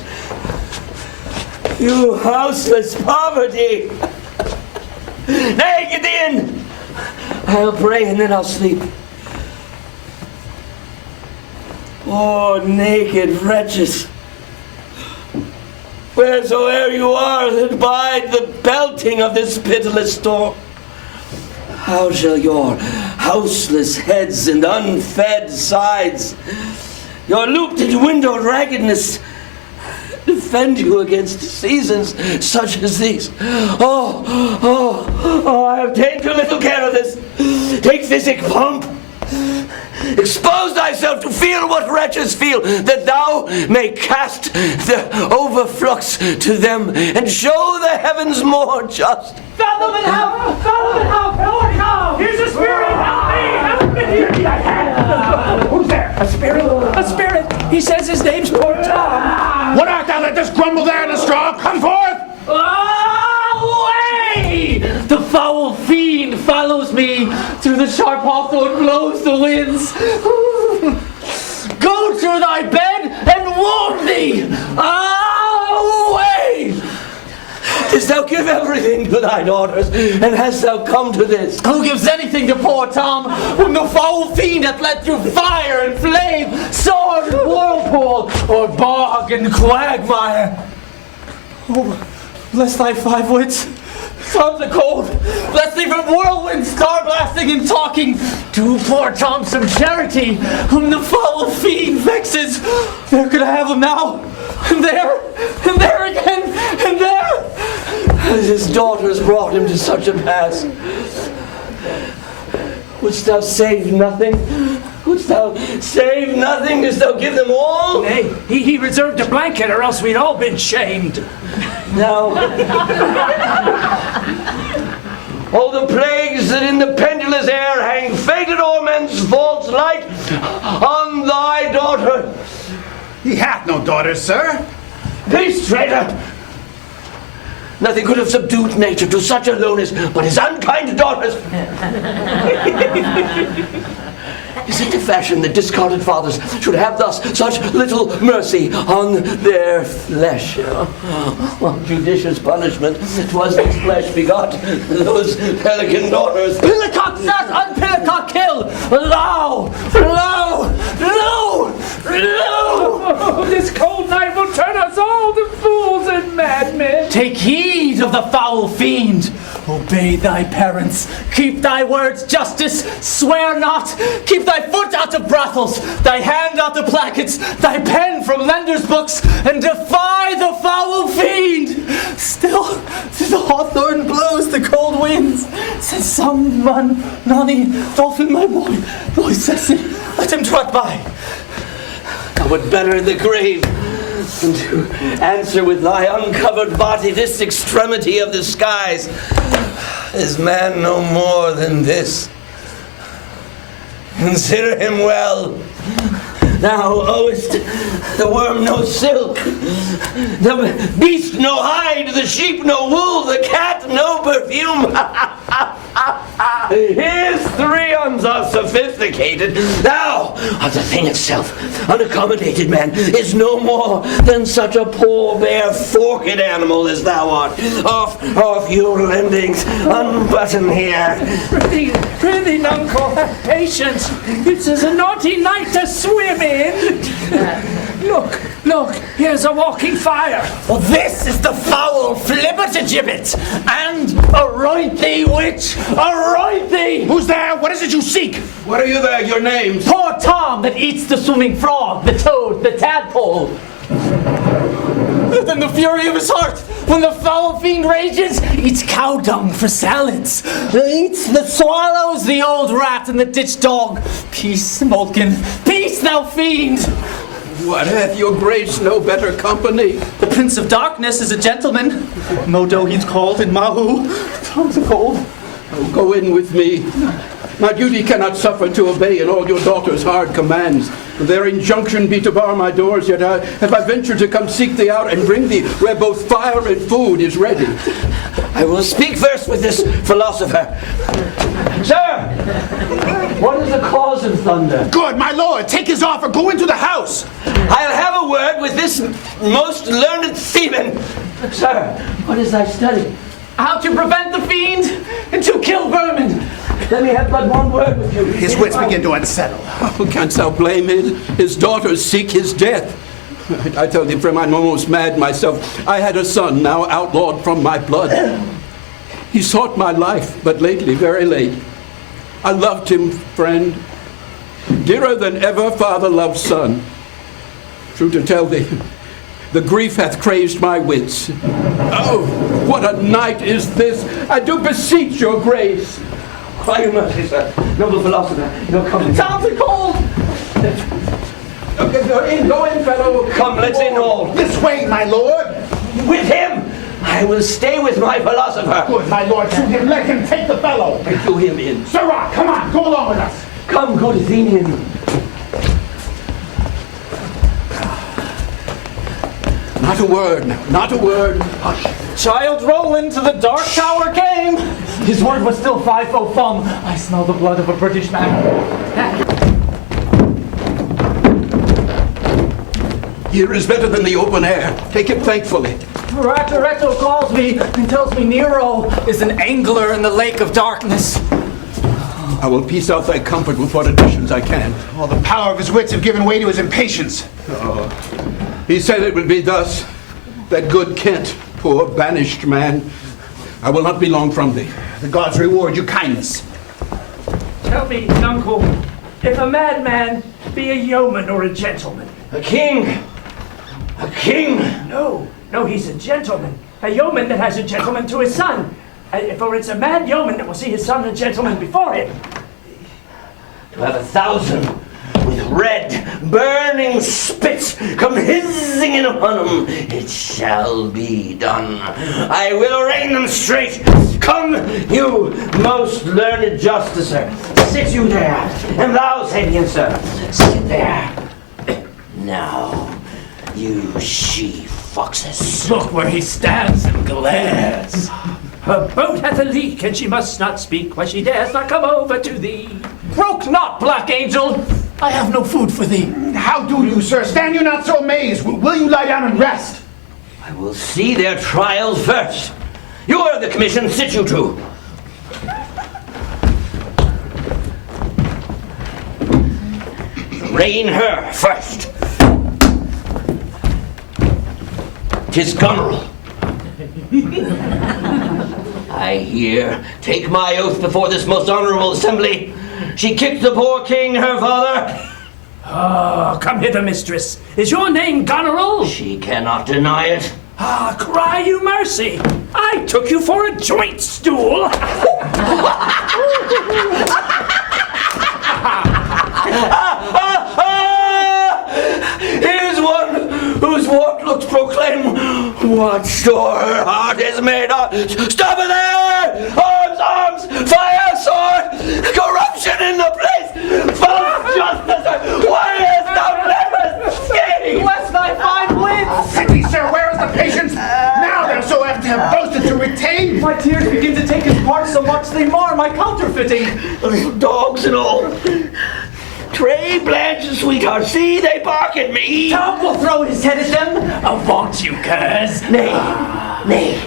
You houseless poverty. Nay, get in. I'll pray and then I'll sleep. Poor naked wretches, wheresoe'er you are that bide the pelting of this pitiless storm, how shall your houseless heads and unfed sides, your looped windowed raggedness, defend you against seasons such as these? Oh, I have taken too little care of this. Take physic, pump. Expose thyself to feel what wretches feel, that thou may cast the overflux to them and show the heavens more just. Fathom and help! Fathom and help! Lord, help! Here's a spirit! Help me! Help me! Who's there? A spirit? A spirit! He says his name's poor Tom. What art thou that dost grumble there in the straw? Come forth! Away! The foul fiend follows me. Through the sharp hawthorn blows the winds. Go to thy bed and warm thee. Away! Didst thou give everything to thy daughters, and hast thou come to this? Who gives anything to poor Tom, whom the foul fiend hath led through fire and flame, sword and whirlpool, or bog and quagmire? Oh, bless thy 5 wits. Tom's a cold. Bless thee from whirlwind, star blasting and talking. Do poor Tom some charity, whom the foul fiend vexes. There could I have him now, and there again, and there. As his daughters brought him to such a pass. Wouldst thou save nothing? Wouldst thou save nothing? Didst thou give them all? Nay, he reserved a blanket, or else we'd all been shamed. Now, all the plagues that in the pendulous air hang fated o'er men's false light on thy daughter. He hath no daughters, sir. Peace, traitor! Nothing could have subdued nature to such a lowness but his unkind daughters. Is it the fashion that discarded fathers should have thus such little mercy on their flesh? Well, judicious punishment, 'twas this flesh begot those pelican daughters. Pillicock not, unpillicock kill! Lo! Lo! Lo! Lo! This cold night will turn us all to fools and madmen. Take heed of the foul fiend. Obey thy parents. Keep thy words, justice. Swear not. Keep thy foot out of brothels, thy hand out of plackets, thy pen from lenders' books, and defy the foul fiend. Still, through the hawthorn blows the cold winds. Says someone, Nonny, dolphin, my boy, says it. Let him trot by. Thou wert better in the grave than to answer with thy uncovered body this extremity of the skies. Is man no more than this? Consider him well. Thou owest the worm no silk, the beast no hide, the sheep no wool, the cat no perfume. His threons are sophisticated. Thou art the thing itself. Unaccommodated man is no more than such a poor, bare, forked animal as thou art. Off, you lendings. Unbutton here. Prithee, nuncle, have patience. This is a naughty night to swim in. Look, here's a walking fire. Well, this is the foul flibbertigibbet. And aroint thee, witch, aroint thee. Who's there? What is it you seek? What are you there? Your names? Poor Tom that eats the swimming frog, the toad, the tadpole. Then the fury of his heart, when the foul fiend rages, eats cow dung for salads. Eats the swallows, the old rat, and the ditch dog. Peace, Malkin, peace, thou fiend! What, hath your grace no better company? The Prince of Darkness is a gentleman. Modo he's called in Mahu. Tom's a cold. Oh, go in with me. My duty cannot suffer to obey in all your daughter's hard commands. Their injunction be to bar my doors, yet have I ventured to come seek thee out and bring thee where both fire and food is ready. I will speak first with this philosopher. Sir, what is the cause of thunder? Good, my lord, take his offer, go into the house. I'll have a word with this most learned seaman. Sir, what is thy study? How to prevent the fiend and to kill vermin. Let me have but one word with you. His wits begin to unsettle. Oh, canst thou blame it? His daughters seek his death. I tell thee, friend, I'm almost mad myself. I had a son, now outlawed from my blood. He sought my life, but lately, very late. I loved him, friend, dearer than ever father loved son. True to tell thee, the grief hath crazed my wits. Oh, what a night is this! I do beseech your grace. By your mercy, sir. Noble philosopher, no come. Sounds are cold! Go in, fellow. Come, let's in all. This way, my lord. With him! I will stay with my philosopher. Good, my lord. To him, let him take the fellow. Do him in. Sirrah, come on, go along with us. Come, good Athenian. Not a word now, not a word. Hush. Child Roland to the Dark Tower came. His word was still 5-0 fum. I smell the blood of a British man. Here is better than the open air. Take it thankfully. Ractorecto calls me and tells me Nero is an angler in the lake of darkness. I will piece out thy comfort with what additions I can. All the power of his wits have given way to his impatience. He said it would be thus. That good Kent, poor banished man. I will not be long from thee. The gods reward you kindness. Tell me, uncle, if a madman be a yeoman or a gentleman? A king! A king! No, he's a gentleman. A yeoman that has a gentleman to his son. For it's a mad yeoman that will see his son a gentleman before him. To have 1,000 with red, burning spits come hissing in upon him, it shall be done. I will arraign them straight. Come, you most learned justicer, sit you there, and thou, Sabian sir, sit there. Now, you she-foxes. Look where he stands and glares. Her boat hath a leak, and she must not speak, why she dares not come over to thee. Croak not, black angel! I have no food for thee. How do you, sir? Stand you not so amazed. Will you lie down and rest? I will see their trials first. You are the commission, sit you two. Arraign her first. 'Tis Goneril. I here take my oath before this most honorable assembly. She kicked the poor king, her father. Oh, come hither, mistress. Is your name Goneril? She cannot deny it. Ah, cry you mercy. I took you for a joint stool. Here's one whose warped looks proclaim what store her heart is made of. Stop it there! Arms! Fire, sword! Corruption in the place! False justice! Why hast thou never escaped? Bless thy fine wits! Pity, sir, where is the patience? Now thou so apt to have boasted to retain. My tears begin to take his part so much they mar my counterfeiting. Little dogs and all. Tray, Blanche, and sweetheart, see, they bark at me. Tom will throw his head at them. Avaunt, you curs. Nay.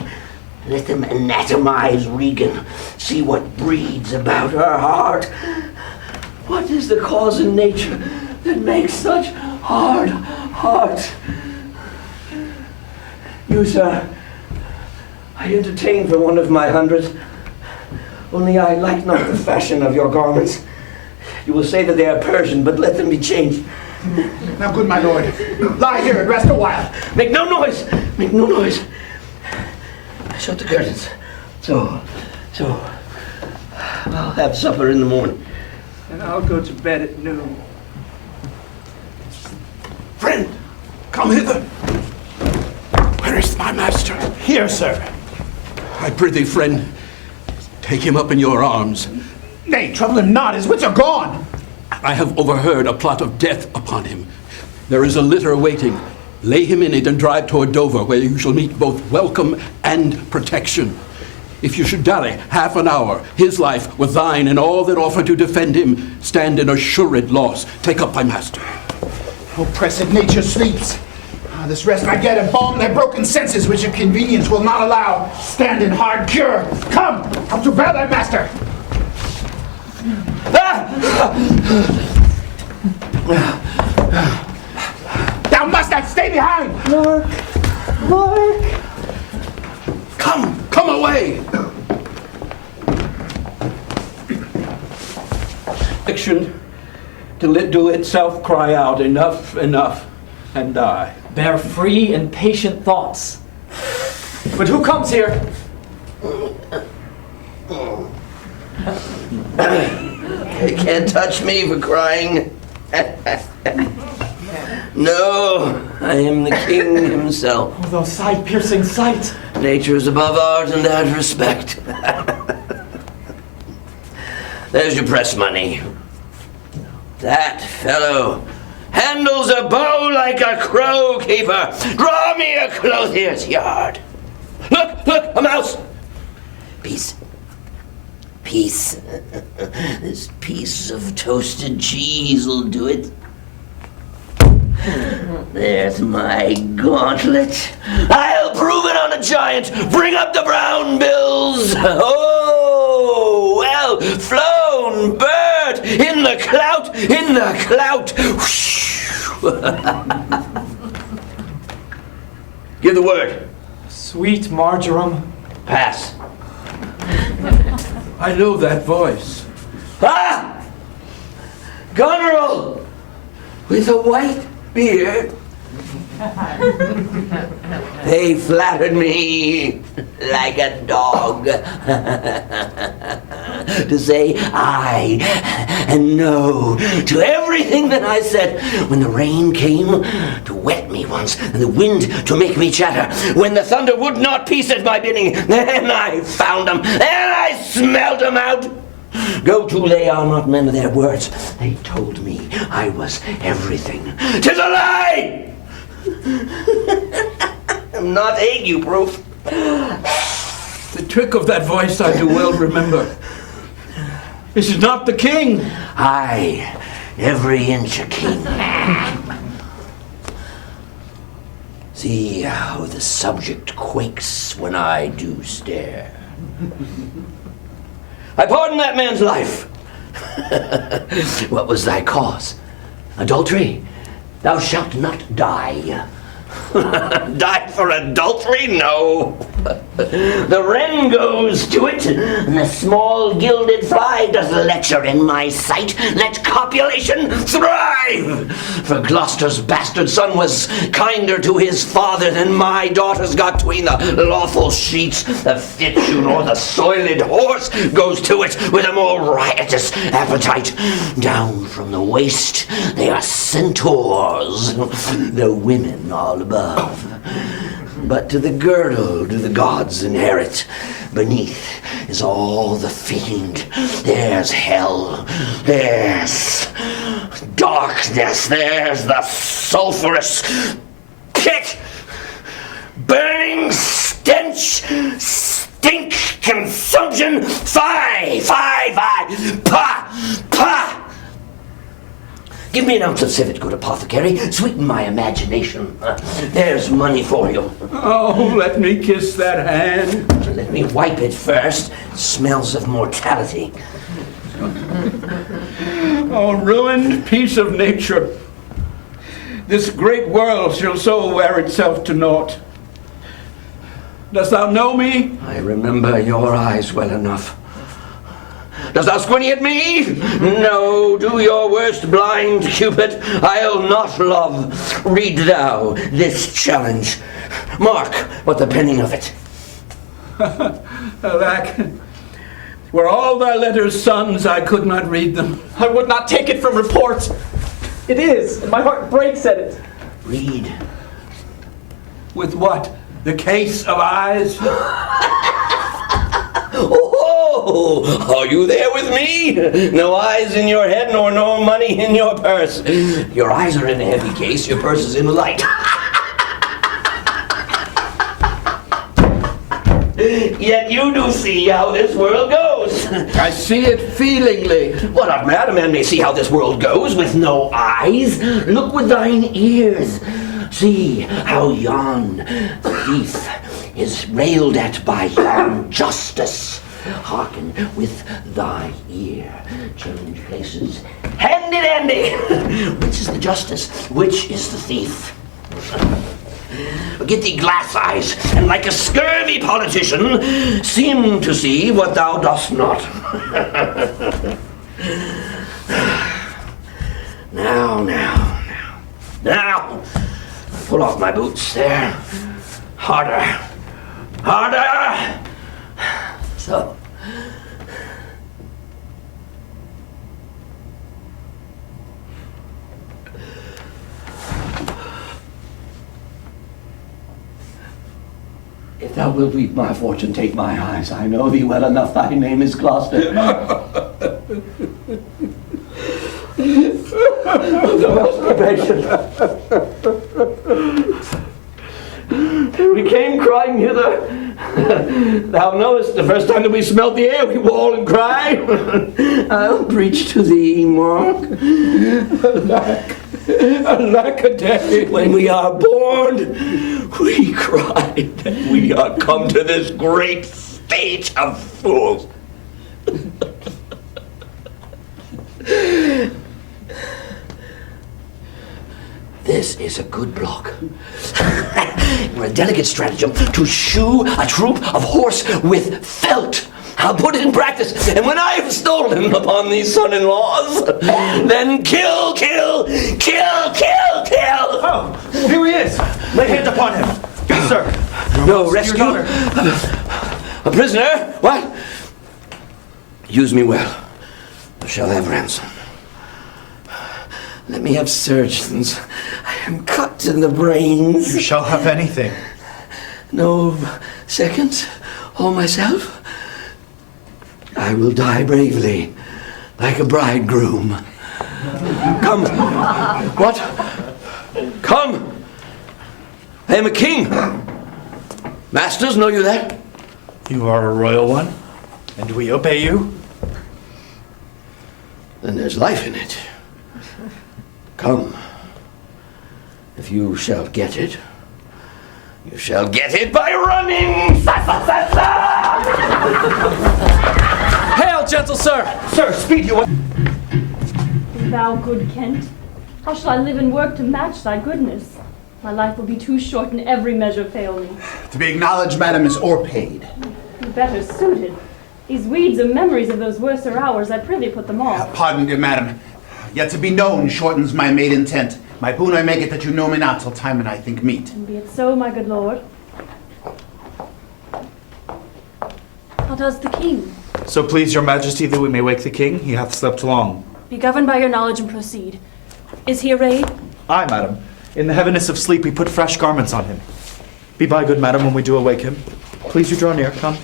Let them anatomize Regan. See what breeds about her heart. What is the cause in nature that makes such hard heart? You, sir, I entertain for one of my 100. Only I like not the fashion of your garments. You will say that they are Persian, but let them be changed. Now, good my lord, lie here and rest a while. Make no noise! Make no noise! Shut the curtains. So, I'll have supper in the morning. And I'll go to bed at noon. Friend, come hither. Where is my master? Here, sir. I prithee, friend, take him up in your arms. Nay, trouble him not. His wits are gone. I have overheard a plot of death upon him. There is a litter waiting. Lay him in it and drive toward Dover, where you shall meet both welcome and protection. If you should dally half an hour, his life with thine and all that offer to defend him stand in assured loss. Take up thy master. Oppressed nature sleeps. This rest I get embalm their broken senses, which a convenience will not allow. Stand in hard cure. Come to bear thy master. Thou must not stay behind! Mark! Come away! Fiction, till it do itself cry out, enough, enough, and die. Bear free and patient thoughts. But who comes here? You can't touch me for crying. No, I am the king himself. Oh, those side-piercing sight. Nature is above art in that respect. There's your press money. That fellow handles a bow like a crow keeper. Draw me a clothier's yard. Look, a mouse. Peace. This piece of toasted cheese will do it. There's my gauntlet. I'll prove it on a giant. Bring up the brown bills. Oh, well flown bird. In the clout. Give the word. Sweet marjoram. Pass. I know that voice. Ah! Goneril! With a white beard. They flattered me like a dog to say aye and no to everything that I said. When the rain came to wet me once and the wind to make me chatter, when the thunder would not peace at my bidding, then I found them and I smelled them out. Go to, they are not men of their words. They told me I was everything. 'Tis a lie! I'm not ague-proof. The trick of that voice I do well remember. This is not the king. Aye, every inch a king. See how the subject quakes when I do stare. I pardon that man's life. What was thy cause? Adultery? Thou shalt not die. Die for adultery? No. The wren goes to it, and the small gilded fly does lecher in my sight. Let copulation thrive! For Gloucester's bastard son was kinder to his father than my daughters got tween the lawful sheets. The fit shoon or the soiled horse goes to it with a more riotous appetite. Down from the waist they are centaurs, the women all above. But to the girdle do the gods inherit. Beneath is all the fiend. There's hell. There's darkness. There's the sulphurous pit. Burning stench. Stink. Consumption. Fie. Pa. Give me an ounce of civet, good apothecary. Sweeten my imagination. There's money for you. Oh, let me kiss that hand. Let me wipe it first. It smells of mortality. Oh, ruined piece of nature. This great world shall so wear itself to naught. Dost thou know me? I remember your eyes well enough. Dost thou squinty at me? No, do your worst, blind Cupid. I'll not love. Read thou this challenge. Mark what the penning of it. Alack, were all thy letters sons, I could not read them. I would not take it from report. It is, and my heart breaks at it. Read. With what? The case of eyes? Oh, are you there with me? No eyes in your head, nor no money in your purse. Your eyes are in a heavy case, your purse is in light. Yet you do see how this world goes. I see it feelingly. What art mad? A man may see how this world goes with no eyes. Look with thine ears. See how yon thief is railed at by yon justice. hearken with thy ear. Change places. Handy dandy! Which is the justice? Which is the thief? Get thee glass eyes, and like a scurvy politician, seem to see what thou dost not. Now, pull off my boots there. Harder. So. If thou wilt weep my fortune, take my eyes. I know thee well enough, thy name is Gloucester. We came crying hither. Thou knowest, the first time that we smelt the air, we wail and cry. I'll preach to thee, Mark. Alack a day. When we are born, we cry that we are come to this great state of fools. This is a good block. We're a delicate stratagem to shoe a troop of horse with felt. I'll put it in practice, and when I have stolen upon these son-in-laws, then kill! Oh, here he is! Lay hands upon him! Yes, sir. No rescue? A prisoner? What? Use me well. I shall have ransom. Let me have surgeons. I am cut in the brains. You shall have anything. No seconds? All myself? I will die bravely, like a bridegroom. Come. What? Come. I am a king. Masters, know you that? You are a royal one, and we obey you. Then there's life in it. Come. If you shall get it, you shall get it by running! Hail, gentle sir! Sir, speed you! Thou good Kent, how shall I live and work to match thy goodness? My life will be too short and every measure fail me. To be acknowledged, madam, is o'erpaid. Better suited. These weeds are memories of those worser hours. I prithee put them off. Pardon, dear madam. Yet to be known shortens my made intent. My boon I make it that you know me not till time and I think meet. And be it so, my good lord. How does the king? So please your majesty that we may wake the king, he hath slept long. Be governed by your knowledge and proceed. Is he arrayed? Aye, madam. In the heaviness of sleep we put fresh garments on him. Be by, good madam, when we do awake him. Please you draw near, come.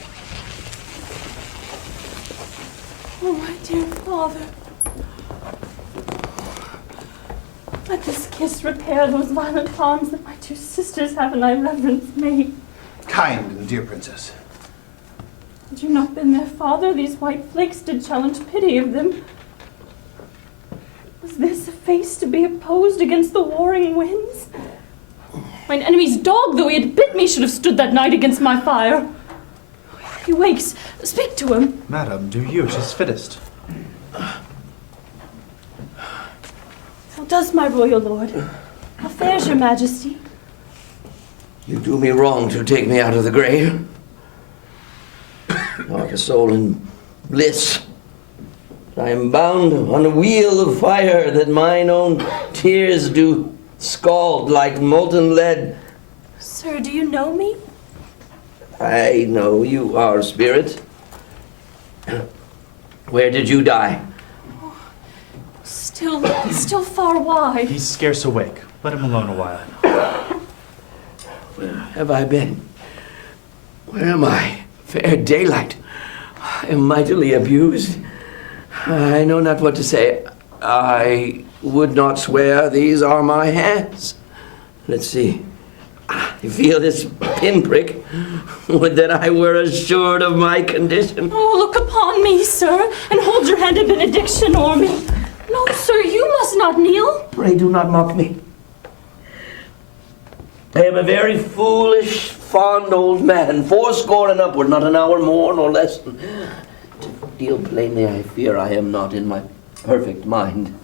Oh, my dear father. Let this kiss repair those violent harms that my two sisters have in thy reverence made. Kind and dear princess. Had you not been their father, these white flakes did challenge pity of them. Was this a face to be opposed against the warring winds? Mine enemy's dog, though he had bit me, should have stood that night against my fire. He wakes. Speak to him. Madam, do you, 'tis fittest. How does my royal lord? How fares your majesty? You do me wrong to take me out of the grave. Like a soul in bliss. I am bound on a wheel of fire that mine own tears do scald like molten lead. Sir, do you know me? I know you are a spirit. Where did you die? Still far wide. He's scarce awake. Let him alone a while. Where have I been? Where am I? Fair daylight. I am mightily abused. I know not what to say. I would not swear these are my hands. Let's see. I feel this pinprick. Would that I were assured of my condition. Oh, look upon me, sir, and hold your hand in benediction o'er me. No, sir, you must not kneel. Pray do not mock me. I am a very foolish, fond old man, 80 and upward, not an hour more nor less. To deal plainly, I fear I am not in my perfect mind.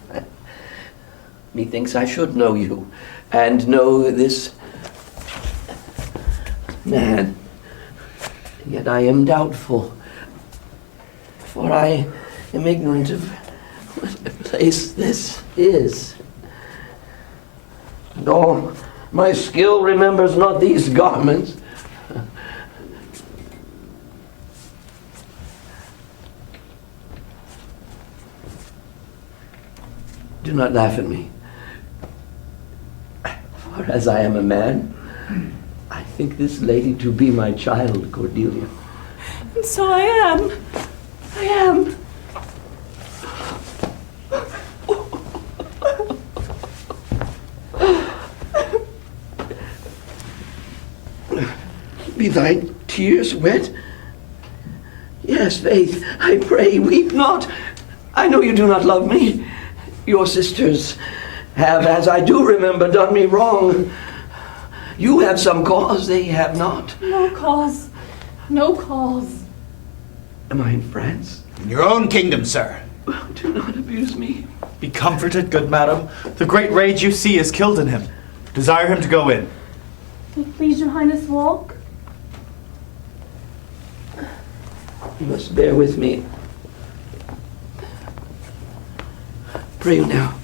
Methinks I should know you, and know this man. Yet I am doubtful, for I am ignorant of what place this is. And all my skill remembers not these garments. Do not laugh at me. For as I am a man, I think this lady to be my child, Cordelia. And so I am. I am. Be thy tears wet? Yes, Faith, I pray, weep not. I know you do not love me. Your sisters have, as I do remember, done me wrong. You have some cause, they have not. No cause. No cause. Am I in France? In your own kingdom, sir. Do not abuse me. Be comforted, good madam. The great rage you see is killed in him. Desire him to go in. May it please your highness walk? You must bear with me. Pray you now.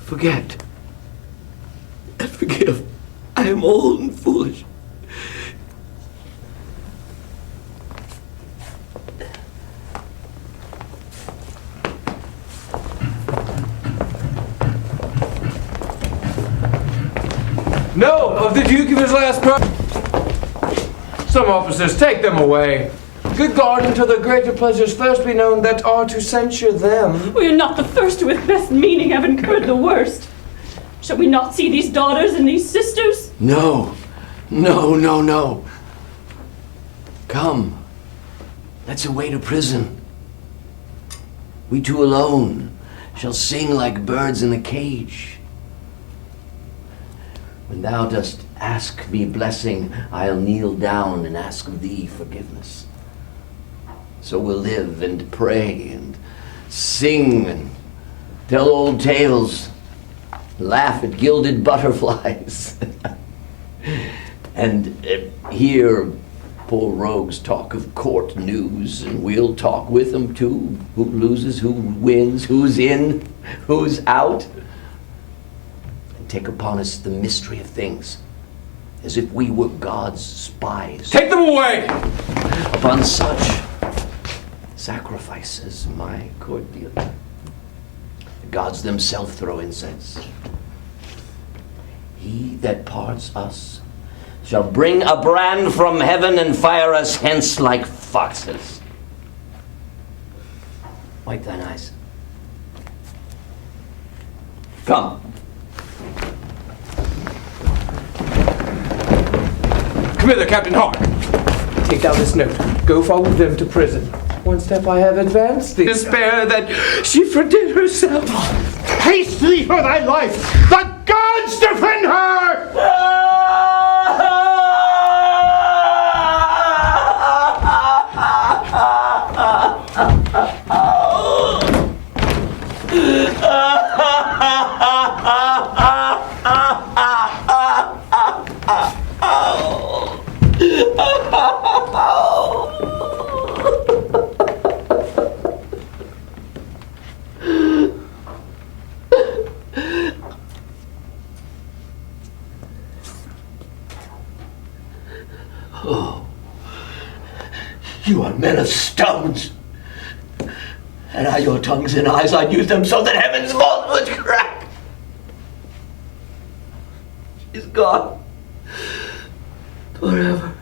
Forget. And forgive. I am old and foolish. No, of the Duke of his last Some officers, take them away. Good God, until the greater pleasures first be known that are to censure them. We are not the first who with best meaning have incurred the worst. Shall we not see these daughters and these sisters? No. No, no, no. Come. Let's away to prison. We two alone shall sing like birds in a cage. When thou dost ask me blessing, I'll kneel down and ask of thee forgiveness. So we'll live and pray and sing and tell old tales, laugh at gilded butterflies, and hear poor rogues talk of court news, and we'll talk with them too. Who loses, who wins, who's in, who's out. And take upon us the mystery of things, as if we were God's spies. Take them away! Upon such sacrifices, my Cordelia, the gods themselves throw incense. He that parts us shall bring a brand from heaven and fire us hence like foxes. Wipe thine eyes. Come. Come hither, Captain Hart. Take down this note. Go follow them to prison. One step I have advanced. The despair that she fordid herself. Haste thee for thy life! The gods defend her! Oh, you are men of stones. And are your tongues and eyes, I'd use them so that heaven's vault would crack. She's gone. Forever.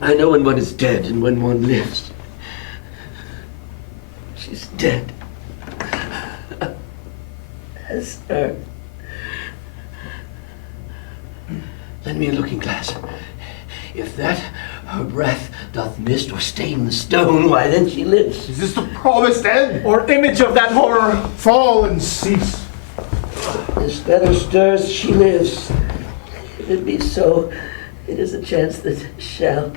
I know when one is dead and when one lives. She's dead. Esther. Lend me a looking glass. If that her breath doth mist or stain the stone, why then she lives. Is this the promised end? Or image of that horror? Fall and cease. this feather stirs, she lives. If it be so, it is a chance that shall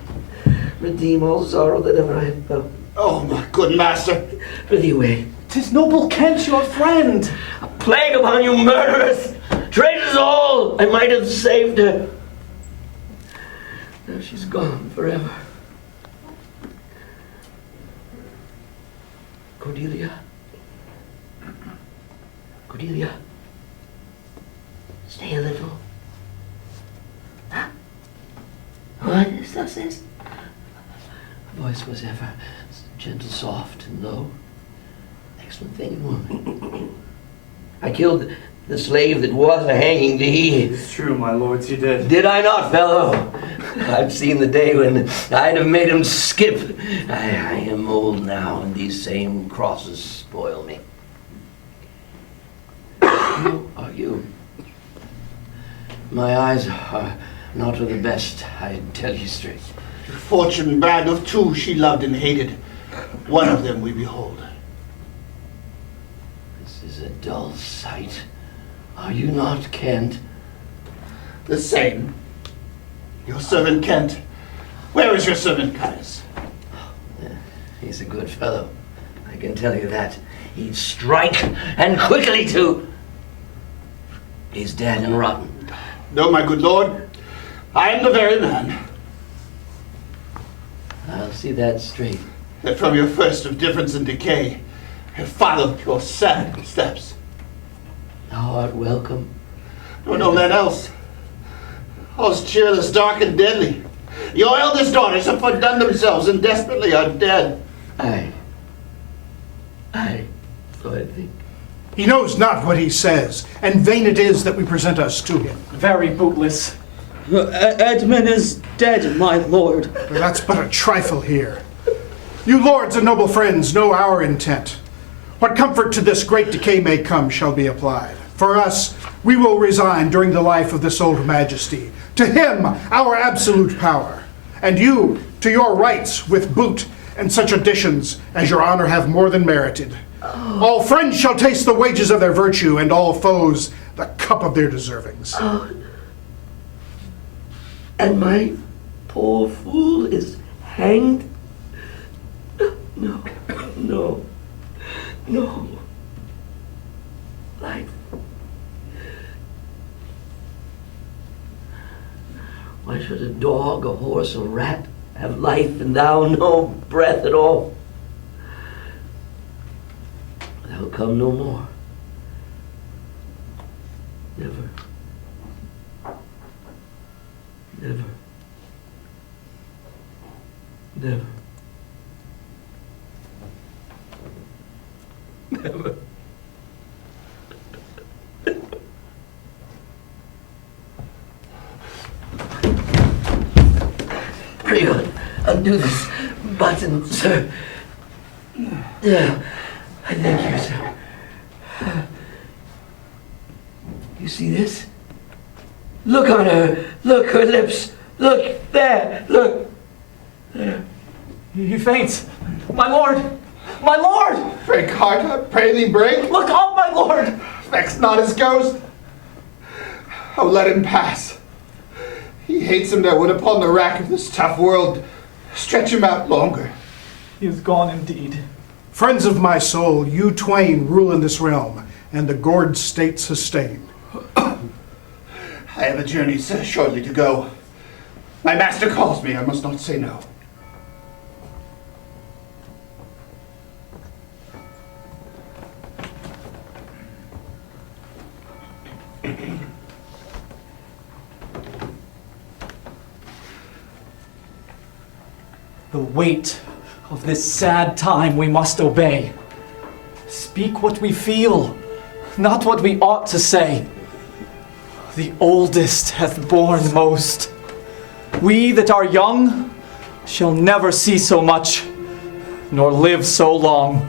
redeem all sorrow that ever I have felt. Oh, my good master. Prithee away. 'Tis noble Kent, your friend. A plague upon you murderers! Traitors all! I might have saved her. Now she's gone forever. Cordelia. Cordelia. Stay a little. Huh? What is this? Her voice was ever gentle, soft, and low. Excellent thing in woman. I killed the slave that was a hanging thee. It's true, my lords, you did. Did I not, fellow? I've seen the day when I'd have made him skip. I am old now, and these same crosses spoil me. Who are you? My eyes are not of the best, I tell you straight. Fortune bad of two she loved and hated. One of them we behold. This is a dull sight. Are you not Kent? The same. Your servant Kent. Where is your servant Caius? He's a good fellow. I can tell you that. He'd strike, and quickly too. He's dead and rotten. No, my good lord. I am the very man. I'll see that straight. That from your first of difference and decay have followed your sad steps. Thou art welcome. No man else. All's cheerless, dark, and deadly. Your eldest daughters have undone themselves and desperately are dead. Aye. So I think. He knows not what he says, and vain it is that we present us to him. Very bootless. Edmund is dead, my lord. That's but a trifle here. You lords and noble friends know our intent. What comfort to this great decay may come shall be applied. For us, we will resign during the life of this old majesty. To him, our absolute power. And you, to your rights with boot and such additions as your honor have more than merited. All friends shall taste the wages of their virtue, and all foes the cup of their deservings. Oh. And my poor fool is hanged? No. Life. Why should a dog, a horse, a rat have life and thou no breath at all? Thou come no more. Never. Pray God, undo this button, sir. Yeah, I thank you, sir. You see this? Look on her. Look, her lips. Look, there. Look. There. He faints. My lord! My lord! Break heart, I pray thee break. Look up, my lord! Vex not his ghost. Oh, let him pass. He hates him that would upon the rack of this tough world stretch him out longer. He is gone indeed. Friends of my soul, you twain rule in this realm, and the gored state sustain. I have a journey, sir, shortly to go. My master calls me, I must not say no. The weight of this sad time we must obey. Speak what we feel, not what we ought to say. The oldest hath borne most. We that are young shall never see so much, nor live so long.